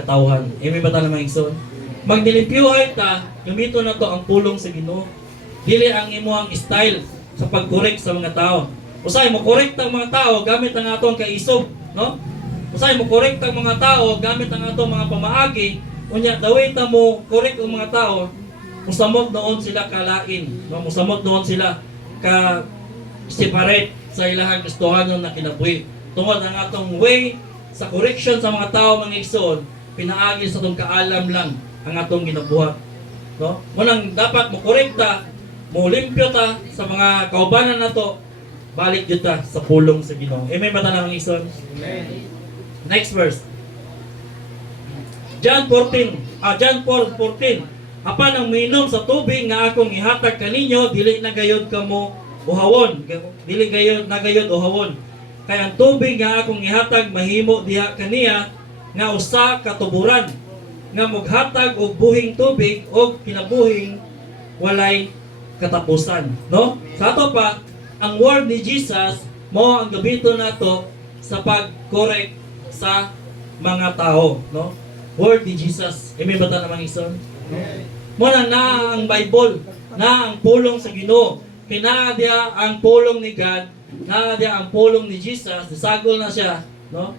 katawhan. Amen ba ta mga igsoon? Magnilimpyuhay ta, gamito na to ang pulong sa Ginoo. Dili ang imong style sa pagkorek sa mga tao. Usay mo korek ang mga tao gamit ang atong kaisob, no? Usay mo korek ang mga tao gamit ang atong mga pamaagi, unya daway ta mo korek ang mga tao, musamot noon sila kalain, no? Musamot noon sila ka separate sa ilahang gustuhanon na kinabuhi. Tungod ang atong way sa correction sa mga tao mga igsoon, pinaagi sa atong kaalam lang ang atong ginabuhat. No? Munang dapat mo korekta, mo limpyo ta sa mga kaubanan nato, balik jud ta sa pulong sa Ginoo. Amen ba ta mga igsoon? Amen. Next verse. John 4:14. Apan ang minom sa tubig nga akong ihatag kaninyo, dili na gayud kamo uhawon. Dili gayud na gayud uhawon. Kay ang tubig nga akong ihatag mahimo diha kaniya nga usa ka tuburan nga maghatag og buhing tubig og kinabuhing walay katapusan, no? Sa ato pa ang word ni Jesus mo ang gabito nato sa pag-correct sa mga tao, no? Word ni Jesus. Amen ba ta namang ison? Mo na ang Bible, na ang pulong sa Ginoo. Kina dia ang pulong ni God, na dia ang pulong ni Jesus, disagol na siya, no?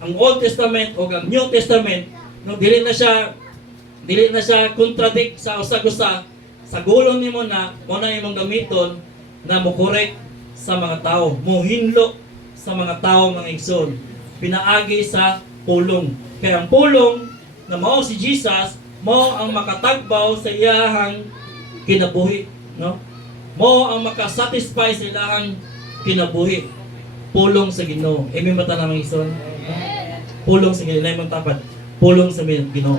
Ang Old Testament o ang New Testament, no, dili na siya contradict sa usag-usa. Sa gulong nimo na mo na imong gamiton na mo correct sa mga tao, mo hinlo sa mga tao mga igsoon. Pinaagi sa pulong. Kaya ang pulong na mao si Jesus, mo ang makatagbaw sa iyahang kinabuhi, no? Mo ang makasatisfy sa ilahang kinabuhi. Pulong sa Ginoo. Amen ba ta namang igsoon? Pulong sa Ginoo, imong tapat. Pulong sa Ginoo.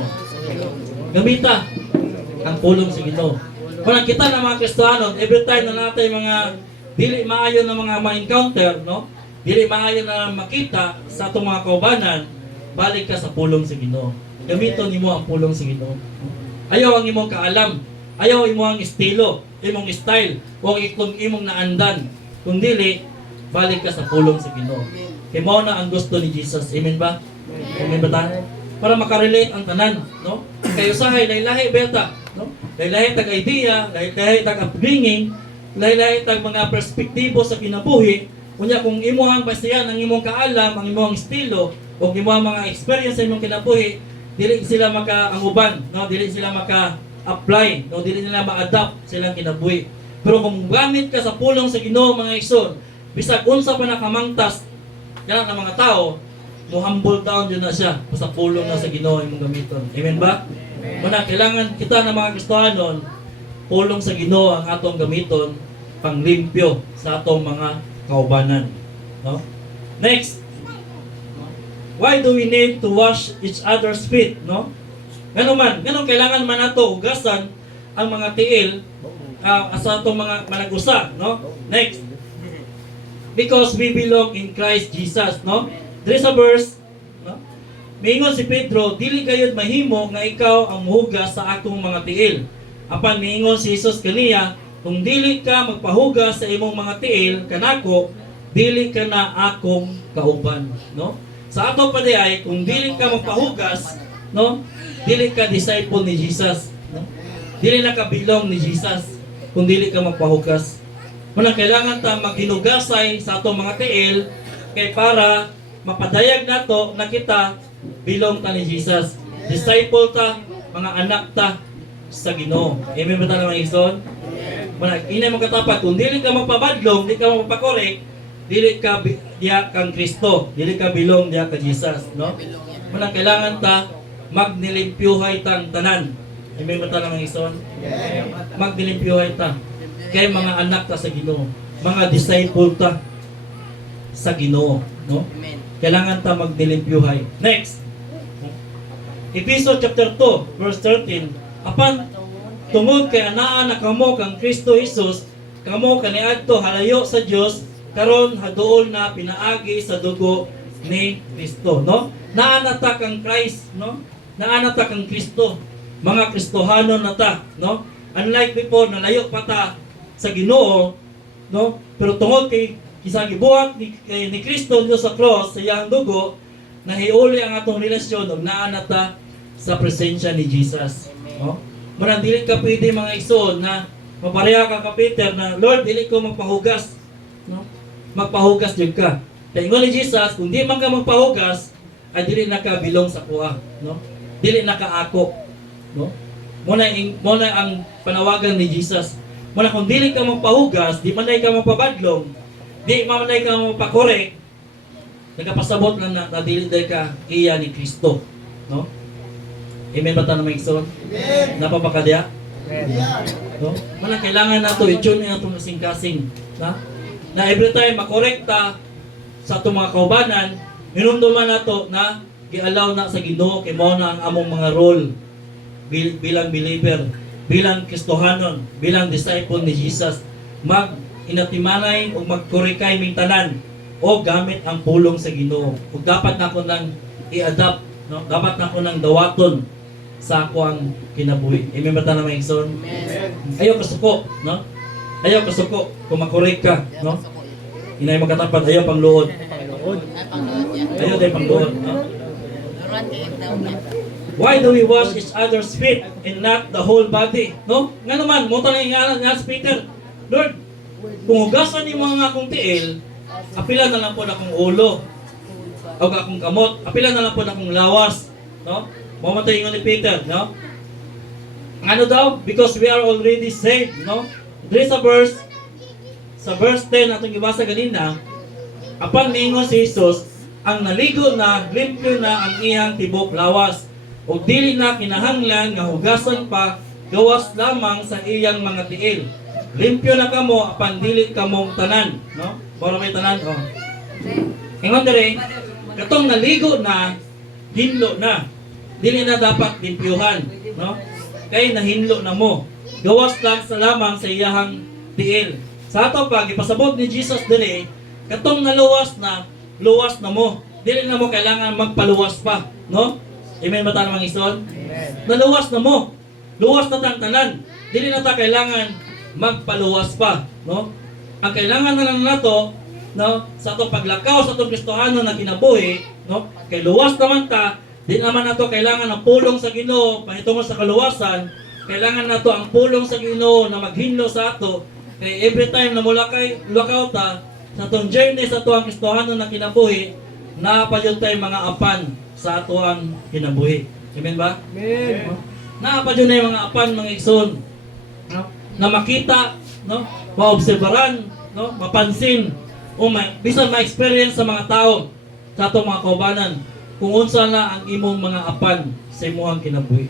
Gamita ang pulong sa Ginoo. Kung kita na mga Kristiyanon, every time na natin mga dili maayo na mga ma-encounter, no? Dili maayo na makita sa atong mga kaubanan, balik ka sa pulong sa Ginoo. Gamiton nimo ang pulong sa Ginoo. Ayaw ang imong kaalam, ayaw imong estilo, imong style, o imong naandan. Kung dili, balik ka sa pulong sa Ginoo. Kay mao na ang gusto ni Jesus. Amen ba? Amen ba ta? Para makarelate ang tanan, no? Kay usahay lahi-lahi beta, no? Lahi-lahi tag idea, lahi-lahi tag upbringing, lahi-lahi tag mga perspektibo sa kinabuhi. Unya kung imong basihan ang imong kaalam, ang imong estilo, o imong mga experience sa imong kinabuhi, dili sila ang uban, no? Dili sila apply, no? Dili nila ma-adapt silang kinabuhi. Pero kung gamit ka sa pulong sa Ginoo mga igsoon, bisag unsa pa nakamangtas kana ng mga tao, mo humble down yun na siya sa pulong na sa Ginoo imong gamiton. Amen ba? Muna kailangan kita na mga Kristiyanon, pulong sa Ginoo ang atong gamiton panglimpyo sa atong mga kaubanan. No? Next, why do we need to wash each other's feet, no? Ganun kailangan man nato hugasan ang mga tiil sa atong mga managusa, no? Next, because we belong in Christ Jesus, no? There is a verse, no? Miingon si Pedro, dili gayud mahimo nga ikaw ang muhugas sa akong mga tiil. Apan miingon si Jesus kaniya, kung dili ka magpahugas sa imong mga tiil kanako, dili ka na akong kauban, no? Sa ato pa ay kung dili ka magpahugas, no? Dili ka disciple ni Jesus, no? Dili na ka belong ni Jesus kung dili ka magpahugas. Muna kailangan ta maghinugasay sa atong mga tiil kay para mapadayag nato na kita belong ta ni Jesus. Disciple ta, mga anak ta sa Ginoo. Amen ba ta mga igsoon? Muna inay mo katapat kung dili ka magpabadlong, dili ka magpakorek, dili ka diya kang Kristo, dili ka belong diya ka Jesus, no? Muna kailangan ta magnilimpyuhay tang tanan. Amen ba ta mga igsoon? Magnilimpyuhay ta kay mga anak ta sa Ginoo, mga disciple ta sa Ginoo, no? Amen. Kailangan ta magnilimpyuhay. Next, Ephesians chapter 2 verse 13. Apan tungod kay anaa na kamo kang Kristo Jesus, kamo kaniadto halayo sa Dios, karon haduol na pinaagi sa dugo ni Kristo, no? Naanata kang Christ, no? Naanata kang Kristo. Mga Kristohanon na ta, no? Unlike before, nalayo pa ta sa Ginoo, no? Pero tungod kay Isang gibuhat ni Kristo dito sa cross sa iyang dugo, nahiuli ang atong relasyon ug naa nata sa presensya ni Jesus. No? Murag dili ka pwede mga igsoon na mapareha ka Peter na Lord dili ko magpahugas. No? Magpahugas jud ka. Kay ingon ni Jesus, kung di man ka magpahugas, ay dili na ka bilong sa kuha, no? Dili na ka ako, no? Muna ang panawagan ni Jesus. Muna kung dili ka magpahugas, di man ka magpabadlong, di man ka magpakorek, nagapasabot lang na dili ka iya ni Kristo, no? Amen ba ta na maigsoon? Amen. Napapakadya? No? Muna kailangan nato i-tune in atong kasing-kasing, na every time makorekta sa atong mga kaubanan, hinumduman nato na gialaw na sa Ginoo kay mao na ang among mga role bilang believer, bilang Kristohanon, bilang disciple ni Jesus, mag-inatimanay o magkorikay ming tanan o gamit ang pulong sa Ginoo. Ug dapat na ko nang i-adapt, no? Dapat na ko nang dawaton sa ako ang kinabuhi. Amen ba ta na maigsoon? Ayaw kasuko, no? Ayaw kasuko kung makorek ka, no? Inay magkatapat, ayaw pang luod. Ayaw din pang luod, no? Why do we wash each other's feet and not the whole body? No? Nga naman, mo talang ingalan nga si Peter. Lord, kung hugasan ni mga akong tiil, apila na lang po na akong ulo. O akong kamot, apila na lang po na akong lawas. No? Mamatay ingon ni Peter, no? Ano daw? Because we are already saved, no? There is a verse, sa verse 10 atong gibasa ganina, apan niingon si Jesus, ang naligo na, limpyo na ang iyang tibok lawas. O dili na kinahanglan nga hugasan pa, gawas lamang sa iyang mga tiil. Limpyo na kamo, apan dili kamong tanan, no? Para may tanan, oh. Ingon dere, katong naligo na, hinlo na. Dili na dapat limpyuhan, no? Kay nahinlo na mo. Gawas lang sa lamang sa iyang tiil. Sa ato pag ipasabot ni Jesus diri, katong naluwas na, luwas na mo. Dili na mo kailangan magpaluwas pa, no? Amen ba tayo mga ison? Naluwas na mo. Luwas na tang tanan. Dili na ta kailangan magpaluwas pa, no? Ang kailangan na lang nato, no, sa ato paglakaw sa atong Kristohano na kinabuhi, no? Kay luwas naman ta, di naman nato kailangan ng pulong sa Ginoo pahitungo sa kaluwasan. Kailangan nato ang pulong sa Ginoo na maghinlo sa ato. Kay every time na mulakay lakaw ta sa atong journey sa ato ang Kristohano na kinabuhi, napadyod tay mga apan sa ato ang kinabuhi. Amen ba? Amen. Napadyod na yung mga apan, mga igsoon, no? Na makita, no? Maobserbaran, no? Mapansin, o bisan ma-experience sa mga tao, sa atong mga kaubanan, kung unsa na ang imong mga apan sa imong kinabuhi.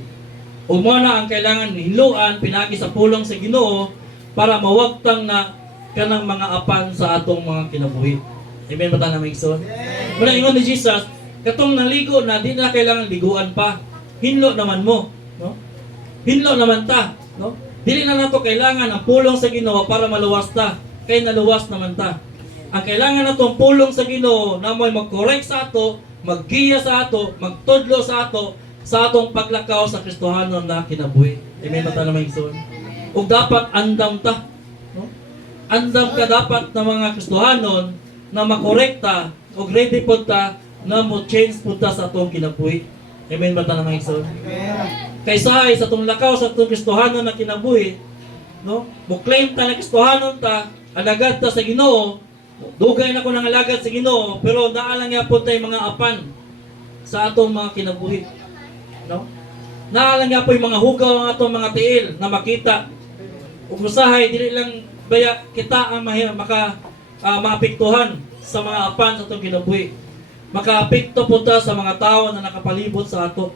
O mo na ang kailangan hiluan pinagi sa pulong sa Ginoo para mawagtang na kanang mga apan sa atong mga kinabuhi. Amen ba ta na maigsoon? Muna ingon ni Jesus, katong naligo na, di na kailangan liguan pa. Hinlo naman mo, no? Hinlo naman ta, no? Dili na nato kailangan ang pulong sa Ginoo para maluwas ta, kay naluwas naman ta. Ang kailangan natong pulong sa Ginoo na mo'y mag-correct sa ato, maggiya sa ato, magtudlo sa ato, sa atong paglakaw sa Kristohanon na kinabuhi. Amen ba ta na maigsoon? Ug dapat andam ta, no? Andam ka dapat na mga Kristohanon na makorekta ug ready pod ta na mo change po ta sa atong kinabuhi. Amen ba ta na mga igsoon? Kaysa sa atong lakaw sa atong Kristohanon na kinabuhi, no? Mo claim ta na Kristohanon ta, alagad ta sa Ginoo, dugay na ko nang alagad sa Ginoo, pero naalang nga po tay mga apan sa atong mga kinabuhi. No? Naalang nga po yung mga hugaw ng atong mga tiil na makita. Ug usahay dili lang baya kita ang maapektuhan sa mga apan sa atong kinabuhi. Makaapekto po ta sa mga tao na nakapalibot sa ato.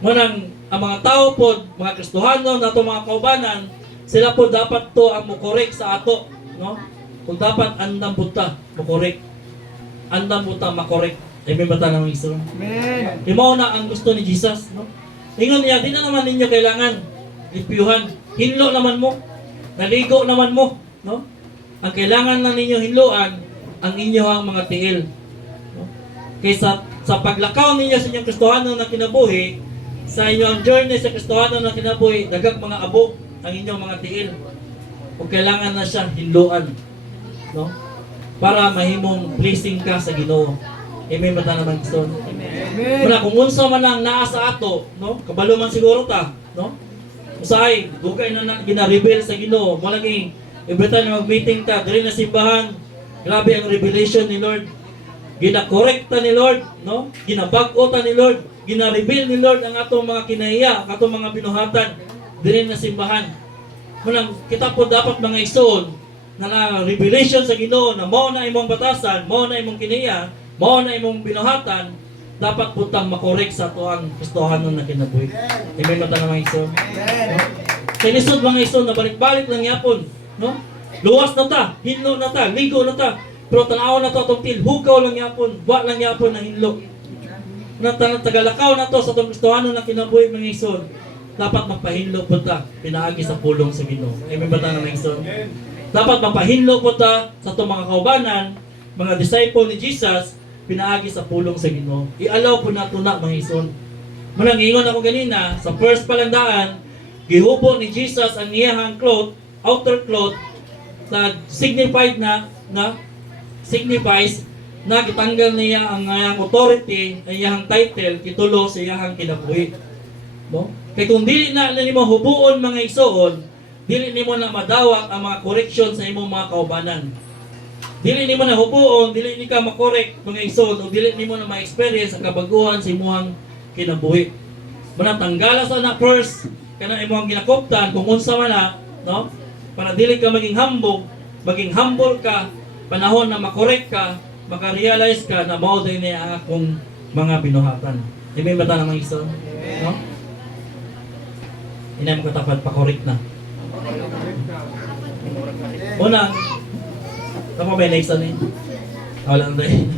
Ngunang ang mga tao po, mga Kristohano na itong mga kaubanan, sila po dapat to ang mukorek sa ato, no? Kung dapat andam po ta mukorek, andam po ta makorek. Amen ba ta ng Iso? Amen. Imaw na ang gusto ni Jesus, no? Ingon niya, di na naman ninyo kailangan limpyuhan. Hinlo naman mo, naligo naman mo, no? Ang kailangan na ninyo hinluan ang inyong mga tiil. Kaysa sa paglakaw ninyo sa inyong Kristohano na kinabuhi, sa inyong journey sa Kristohano na kinabuhi, dagag mga abo ang inyong mga tiil. Kung kailangan na siya hinluan, no? para mahimong pleasing ka sa Ginoo. Amen ba ta naman gusto? Muna kung unsa man ang naa sa ato, no? Kabalo man siguro ta, no? Usahay, dugay na gina-reveal sa Ginoo. Mo lagi every time na mag-meeting ka, diri na simbahan, grabe ang revelation ni Lord. Gina-correct ta ni Lord, no? Ginabag-o ta ni Lord, gina-reveal ni Lord ang atong mga kinahiya, ang atong mga binuhatan diri na simbahan. Muna kita po dapat mga igsoon na revelation sa Ginoo na mao na imong batasan, mao na imong kinahiya, mao na imong binuhatan, dapat putang makorek sa tuang Kristohanon na kinabuhi. Amen ba ta mga igsoon? No? Kay lisod mga igsoon na balik-balik lang yapon, no? Luwas na ta, hinlo na ta, ligo na ta. Pero tanaw na to atong til, hugaw lang yapon, wa lang yapon na hinlo. Tagalakaw na to sa atong Kristohanon na kinabuhi mga igsoon. Dapat magpahinlo po ta, pinaagi sa pulong sa Ginoo. Amen ba ta mga igsoon? Dapat magpahinlo po ta sa itong mga kaubanan, mga disciple ni Jesus, pinaagi sa pulong sa Ginoo. I-allow po nato na mga igsoon. Munang ingon ako ganina, sa first palandaan, gihubo ni Jesus ang iyahang cloth, outer cloth, na signifies na gitanggal niya ang iyang authority, ang iyang title, kitulo sa iyang kinabuhi. No? Kaya kung dili na nimo hubuon mga igsoon, dili nimo na madawat ang mga correction sa imong mga kaubanan. Dili nimo na hubuon, dili ni ka makorek mga igsoon, o dili nimo na ma-experience ang kabaguhan sa imong kinabuhi. Muna tanggala sa na first kana imong ginakoptan kung unsa man na, no? Para dili ka maging humble ka, panahon na makorek ka, maka-realize ka na mao din ang akong mga binuhatan. Amen ba ta mga igsoon? No? Inay mo katapat pa-correct na. Una, tama ba yung next ano yun? Wala na rin.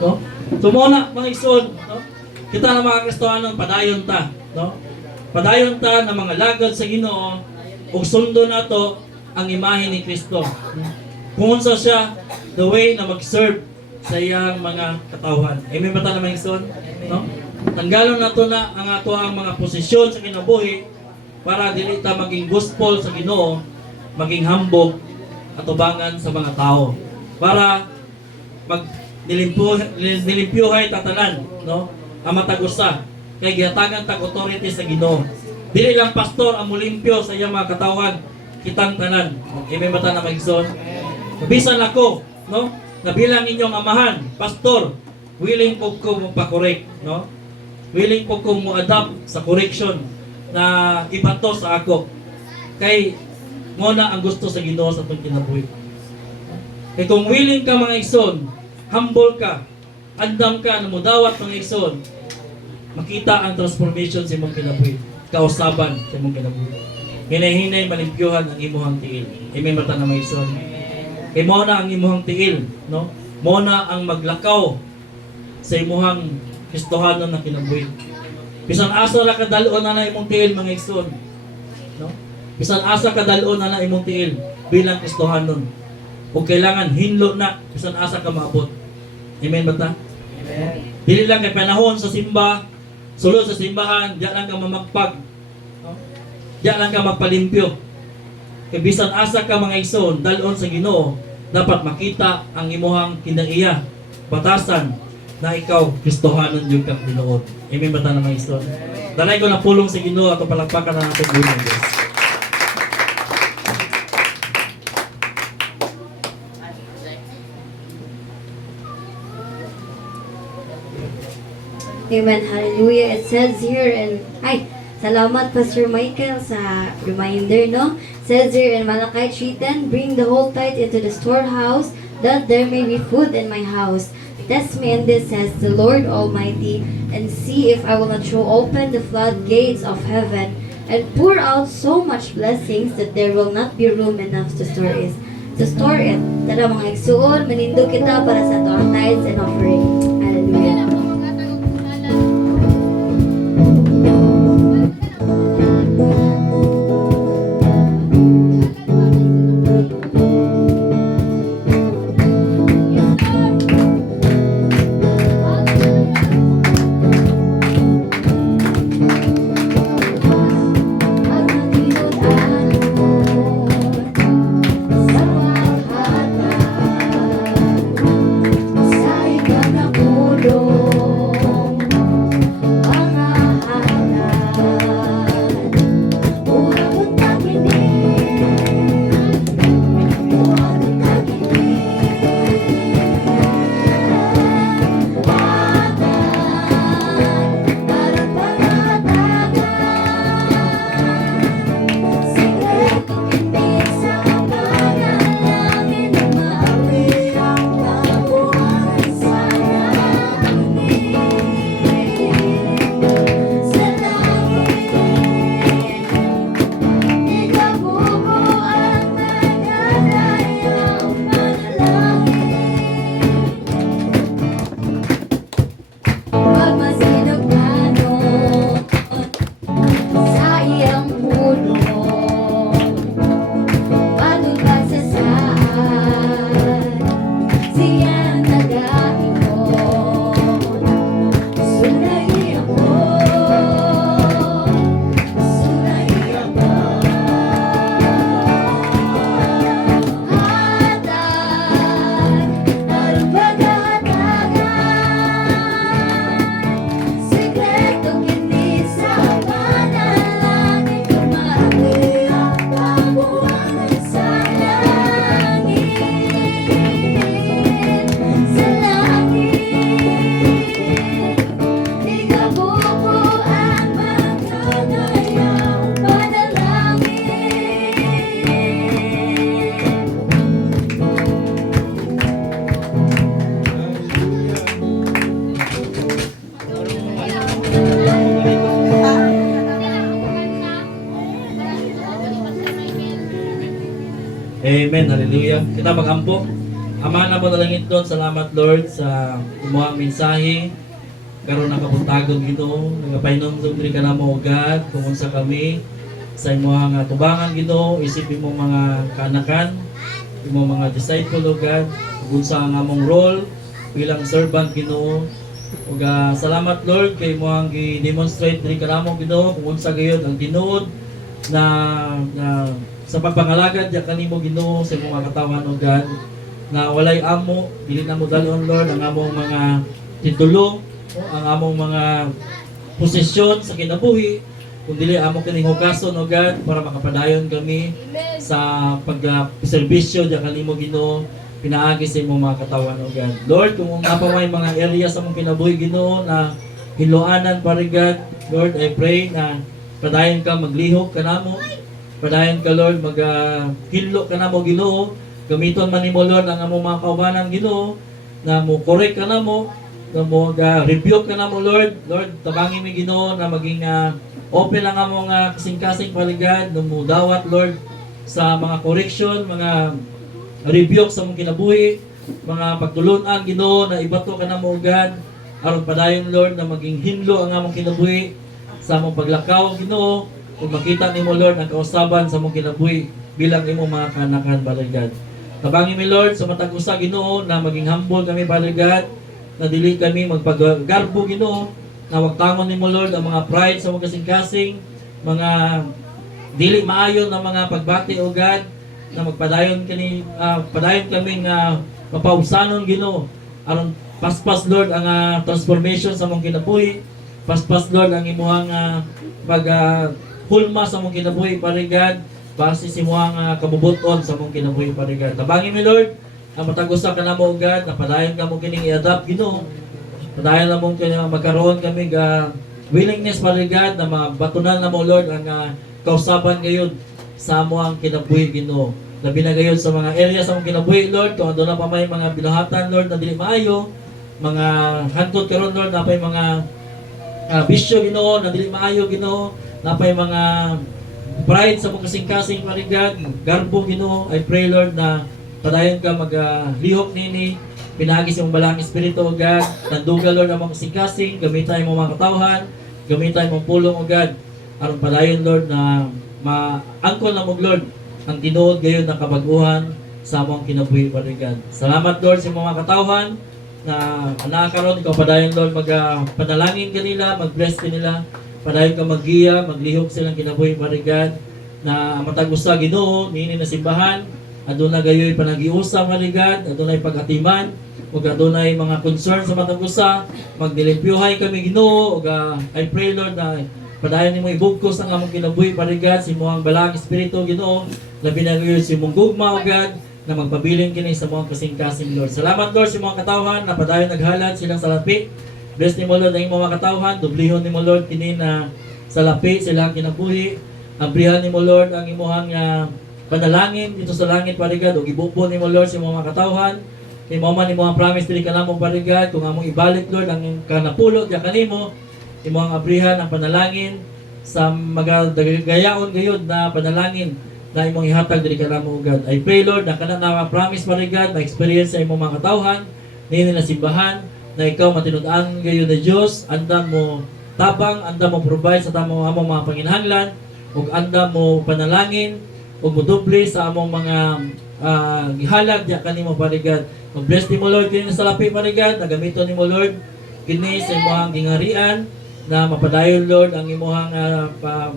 No? So muna, mga igsoon, no? Kita na mga Kristohanon, padayon ta. No? Padayon ta na mga lagad sa Ginoo, ug sundo na to ang imahe ni Kristo. Kung unsa siya, the way na mag-serve sa iyang mga katawhan. Amen ba ta na mga igsoon? No? Tanggalon na to na ang ato ang mga posisyon sa kinabuhi, para dili ta maging gospel sa Ginoo, maging hambog at ubangan sa mga tao. Para mag nilimpyuhay tatanan, no? Ang matagusa kay gihatagan tag authority sa Ginoo. Dili lang pastor ang mulimpyo sa iyang mga katawhan, kitang tanan. Amen ba ta na magigsoon? Bisan ako, no? Nabilang inyong amahan, pastor, willing po ko magpa-correct, no? Willing po ko mo-adapt sa correction na ibato sa ako. Kay muna ang gusto sa Ginoo sa itong kinabuhi. Kay kung willing ka mga igsoon, humble ka, andam ka, namudawat mga igsoon, makita ang transformation sa imong kinabuhi, kausaban sa imong kinabuhi. Hinay-hinay malimpyuhan ang imuhang tiil. Amen ba ta na mga igsoon? Kay mo na ang imuhang tiil, no? Mo na ang maglakaw sa imuhang Kristohanon na kinabuhi. Bisan asa ra kadalon na imong tiil mga igsoon, no? Bisan asa kadalon na imong tiil bilang Kristohanon. Kung kailangan hinlo na bisan asa ka maabot. Amen ba ta? Amen. Dili lang kay panahon sa simba, sulod sa simbahan, diyan lang ka mamagpag. No? Diyan lang ka magpalimpyo. Kay bisan asa ka mga igsoon dalon sa Ginoo, dapat makita ang imuhang kinaiya, batasan na ikaw Kristohanon yung kang tinuod. Amen ba ta na mga igsoon? Dalay ko na pulong sa Ginoo at palakpakan na natin ng Diyos. Amen. Hallelujah. It says here in... Salamat Pastor Michael sa reminder, no? It says here in Malachi 3:10, bring the whole tithe into the storehouse, that there may be food in my house. Test me in this, says the Lord Almighty, and see if I will not throw open the floodgates of heaven and pour out so much blessings that there will not be room enough to store it. Tara mga igsoon, manindog kita para sa our tithes and offering. Hallelujah. Amen. Hallelujah. Kita magampo. Ama na mo nalangit doon. Salamat Lord sa imuhang mensahe. Karon nakapuntagon Ginoo, nagapainom diri ka namo God, kung unsa kami sa imuhang tubangan Ginoo, isipin mo mga kaanakan, imong mga disciple o God, kung unsa ang among role bilang servant Ginoo. Ug salamat Lord kay imuhang gi-demonstrate diri ka namo Ginoo, kung unsa gayud ang tinuod na sa pagpangalagad ya kanimo Ginoo sa imong mga katawan o God, na walay amo, dili na mo dalon Lord ang among mga titulo, ang among mga posisyon sa kinabuhi, kung dili amo kining hugason o God para makapadayon kami sa pagserbisyo diya kanimo Ginoo, pinaagi sa imong mga katawan o God. Lord, kung apa may mga area sa mong kinabuhi Ginoo na hiluanan pare God, Lord, I pray na padayon ka maglihok kanamo, padayon ka Lord hinlo kanamo Ginoo, gamiton man nimo Lord ang among mga kaubanan Ginoo, na mo correct kanamo, na mo rebuke kanamo Lord. Lord, tabangin mi Ginoo na maging open ang among kasing-kasing paligad, na mo dawat Lord sa mga correction, mga rebuke sa mong kinabuhi, mga pagtulunan Ginoo na ibato kanamo God, aron padayon Lord na maging hinlo ang among kinabuhi sa among paglakaw Ginoo, kung makita nimo Lord ang kausaban sa among kinabuhi bilang imong mga kanakan paligad. Tabangin mi Lord sa matag usa Ginoo na maging humble kami Father God, na dili kami magpaggarbo Ginoo, na wagtangon nimo Lord ang mga pride sa mga kasing-kasing, mga dili maayo na mga pagbati o God, na magpadayon padayon kami nga mapausanon Ginoo, aron paspas Lord ang transformation sa mong kinabuhi, paspas Lord ang imuhang hulma sa mong kinabuhi Father God, base sa imuhang kabubuton sa mong kinabuhi Father God. Tabangin mi Lord ang matagusa ka namo God, na padayon ka mo kining i-adapt Ginoo, padayon na mo magkaroon kami willingness Father God na mabatunan na mo Lord ang kausaban gayon sa amuang kinabuhi Ginoo. Labi na gayon sa mga area sa mong kinabuhi Lord, kung doon na pa may mga binuhatan Lord na dili maayo, mga hantod karon Lord na pay mga bisyo Ginoo na dili maayo Ginoo, na pay mga pride sa mong kasing-kasing Father God, garbo Ginoo. I pray Lord na padayon ka maglihok nini, pinagi sa mong balang espiritu o God, nanduga Lord ang mga kasing-kasing, gamitan mo mga katawhan, gamitan mong pulong o God, aron padayon Lord na maangkon na mong Lord ang tinuod gayon ng kabaguhan sa among kinabuhi Father God. Salamat Lord sa mga katawhan na anakaron, ikaw padayon Lord panalangin kanila, mag-bless kanila, padayon ka maggiya, maglihok silang kinabuhi Father God, na matagusa Ginoo nini na simbahan, aduna gayoy panagiusa Father God, adunay pag-atiman, ug adunay mga concern sa matagusa, magdilimpyuhay kami Ginoo, ug I pray Lord na padayon nimo ibugkos ang among kinabuhi Father God sa imong balang espiritu Ginoo, labi na gayoy sa imong gugma o God, na magpabiling kini sa mga kasing-kasing Lord. Salamat Lord sa mga katawhan na padayon naghalad silang salapi. Bless nimo Lord ang imong mga katawhan, dublihon nimo Lord kini na salapi silang kinabuhi. Abrihan nimo Lord ang imong panalangin dito sa langit Father God, ug ibubo nimo Lord sa imong mga katawhan. Imo man imong promise diri kanamo Father God, kung among ibalik Lord ang kanapulot ya kanimo, imong abrihan ang panalangin sa magagayaon gayud na panalangin na imong ihatag diri kanamo God. I pray Lord na kana na promise Father God, ma-experience sa imong mga katawhan nini na simbahan, na ikaw matinud-an gayud na Dios, andam mo tabang, andam mo provide sa among mga panginahanglan, ug andam mo panalangin, ug modoble sa among mga gihalag diya kanimo Father God. Mag-bless nimo Lord kini sa lapi Father God, na gamiton nimo Lord kini sa imong gingarian, na mapadayon Lord ang imong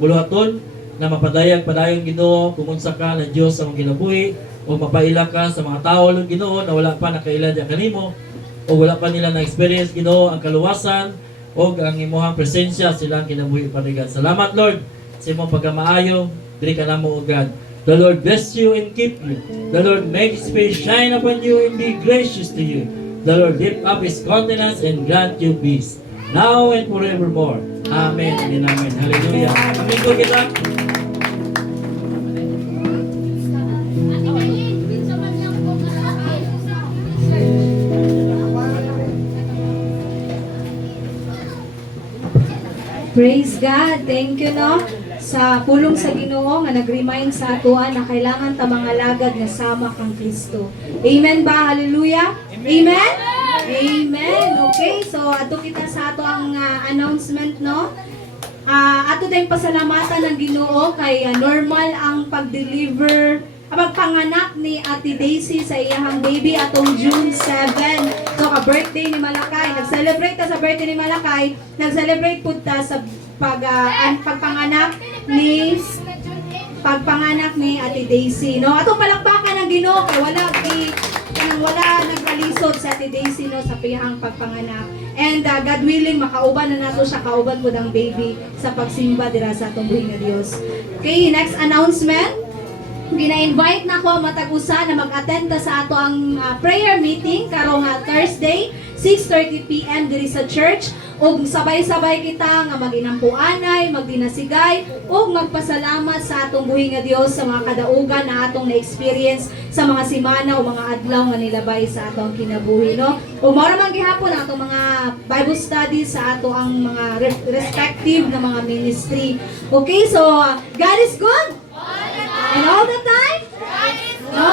buluhaton, na padayon Ginoo kung unsa ka na Dios sa mong kinabuhi, o mapaila ka sa mga tao Lord Ginoo na wala pa nakaila diya kanimo, o wala pa nila na experience Ginoo ang kaluwasan o ang imong presensya silang kinabuhi Father God. Salamat Lord sa imong pagkamaayo diri kanamo o God. The Lord bless you and keep you. The Lord make His face shine upon you and be gracious to you. The Lord lift up His countenance and grant you peace, now and forevermore. Amen and amen. Hallelujah. Amen po kita. Praise God. Thank you, no? Sa pulong sa Ginoo nga nag-remind sa atoan na kailangan ta mga lagad nga sama kang Kristo. Amen ba? Hallelujah? Amen? Amen. Okay, so ato kita sa ato ang announcement, no? Ato tayong pasalamatan ng Ginoo kay normal ang pag-deliver pagpanganak ni Ate Daisy sa iyang baby atong June 7. So, ka-birthday ni Malakay. Nag-celebrate ta sa birthday ni Malakay. Nag-celebrate po ta sa pagpanganak ni Ate Daisy. No? Atong palakpakan ng Ginoo kay wala nagkalisod sa Ate Daisy no, sa piyang pagpanganak. And God willing, makauban na nato siya, kauban po ng baby sa pagsimba dira sa atong buhay nga Dios. Okay, next announcement. Gina-invite na ko matag-usa na mag-attend ta sa ato ang prayer meeting karong Thursday 6:30 PM diri sa church ug sabay-sabay kita nga maginampuanay, magdinasigay ug magpasalamat sa atong buhi nga Dios sa mga kadaugan na atong na-experience sa mga semana o mga adlaw nga nilabay sa atong kinabuhi, no? Ug mao ra man gihapon ang atong mga Bible studies sa ato ang mga respective na mga ministry. Okay, so God is good. And all the time? No,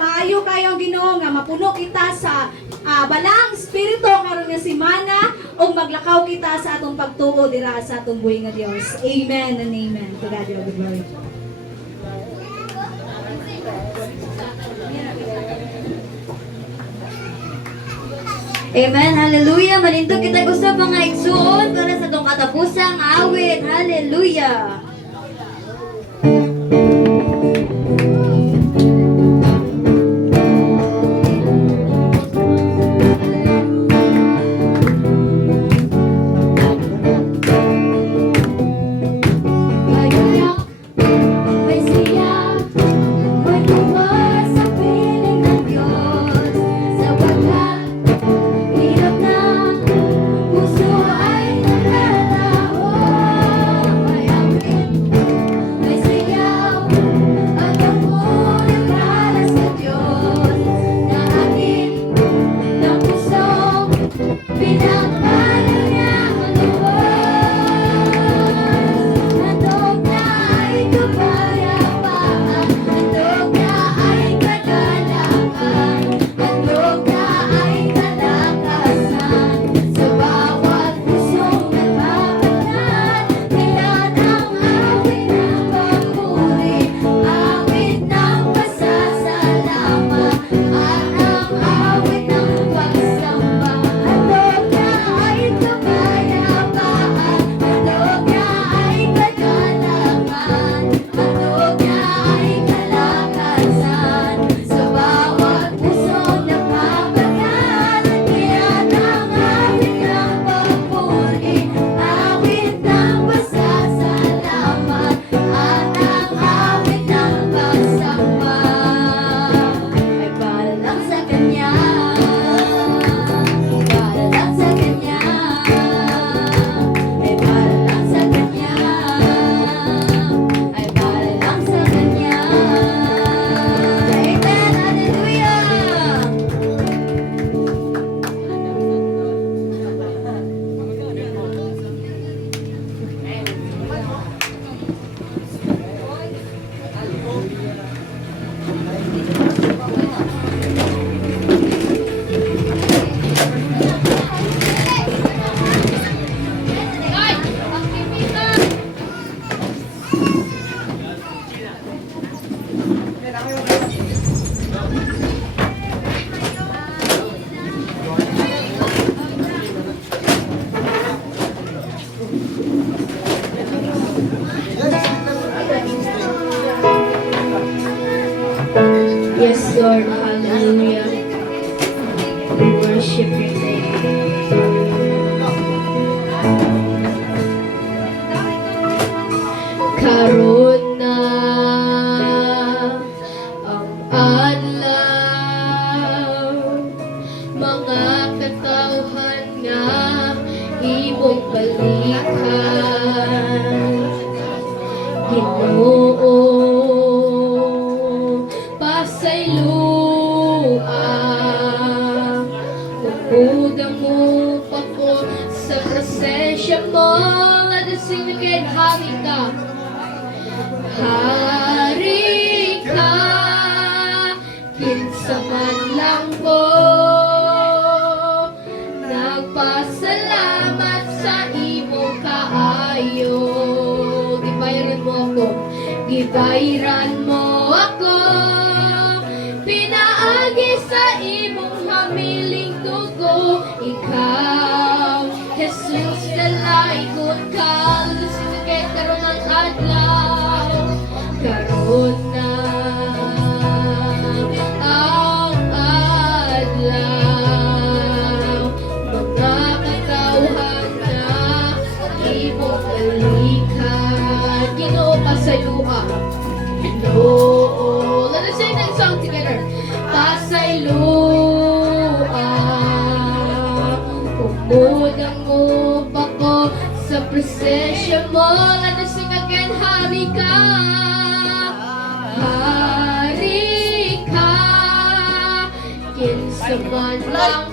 maayo kayong Ginoo nga mapuno kita sa balang espiritu karon nga semana ug maglakaw kita sa atong pagtuo dira sa atong buhi nga Dios. Amen and amen. To God be all the glory. Amen. Hallelujah. Maninto kita gusto mga igsuon para sa itong katapusang awit. Hallelujah. hari ka. Hari ka, kinsa man lang ko. Nagpasalamat sa imong kaayo. Gibayran mo ako, gibayran mo ako. Pinaagi sa imong hamiling dugo. Ikaw, Jesus, nalaikot ka. Lusin kay karon ang adlaw. Karon na ang adlaw. Mga katawhan na imong balikan. Ginoo pasayloa. Ginoo. Let us sing that song together. Pasayloa. Umudang mo pa ko sa presensya mo. Let us sing again. Hari ka. Hari ka. Kinsa man lang ko.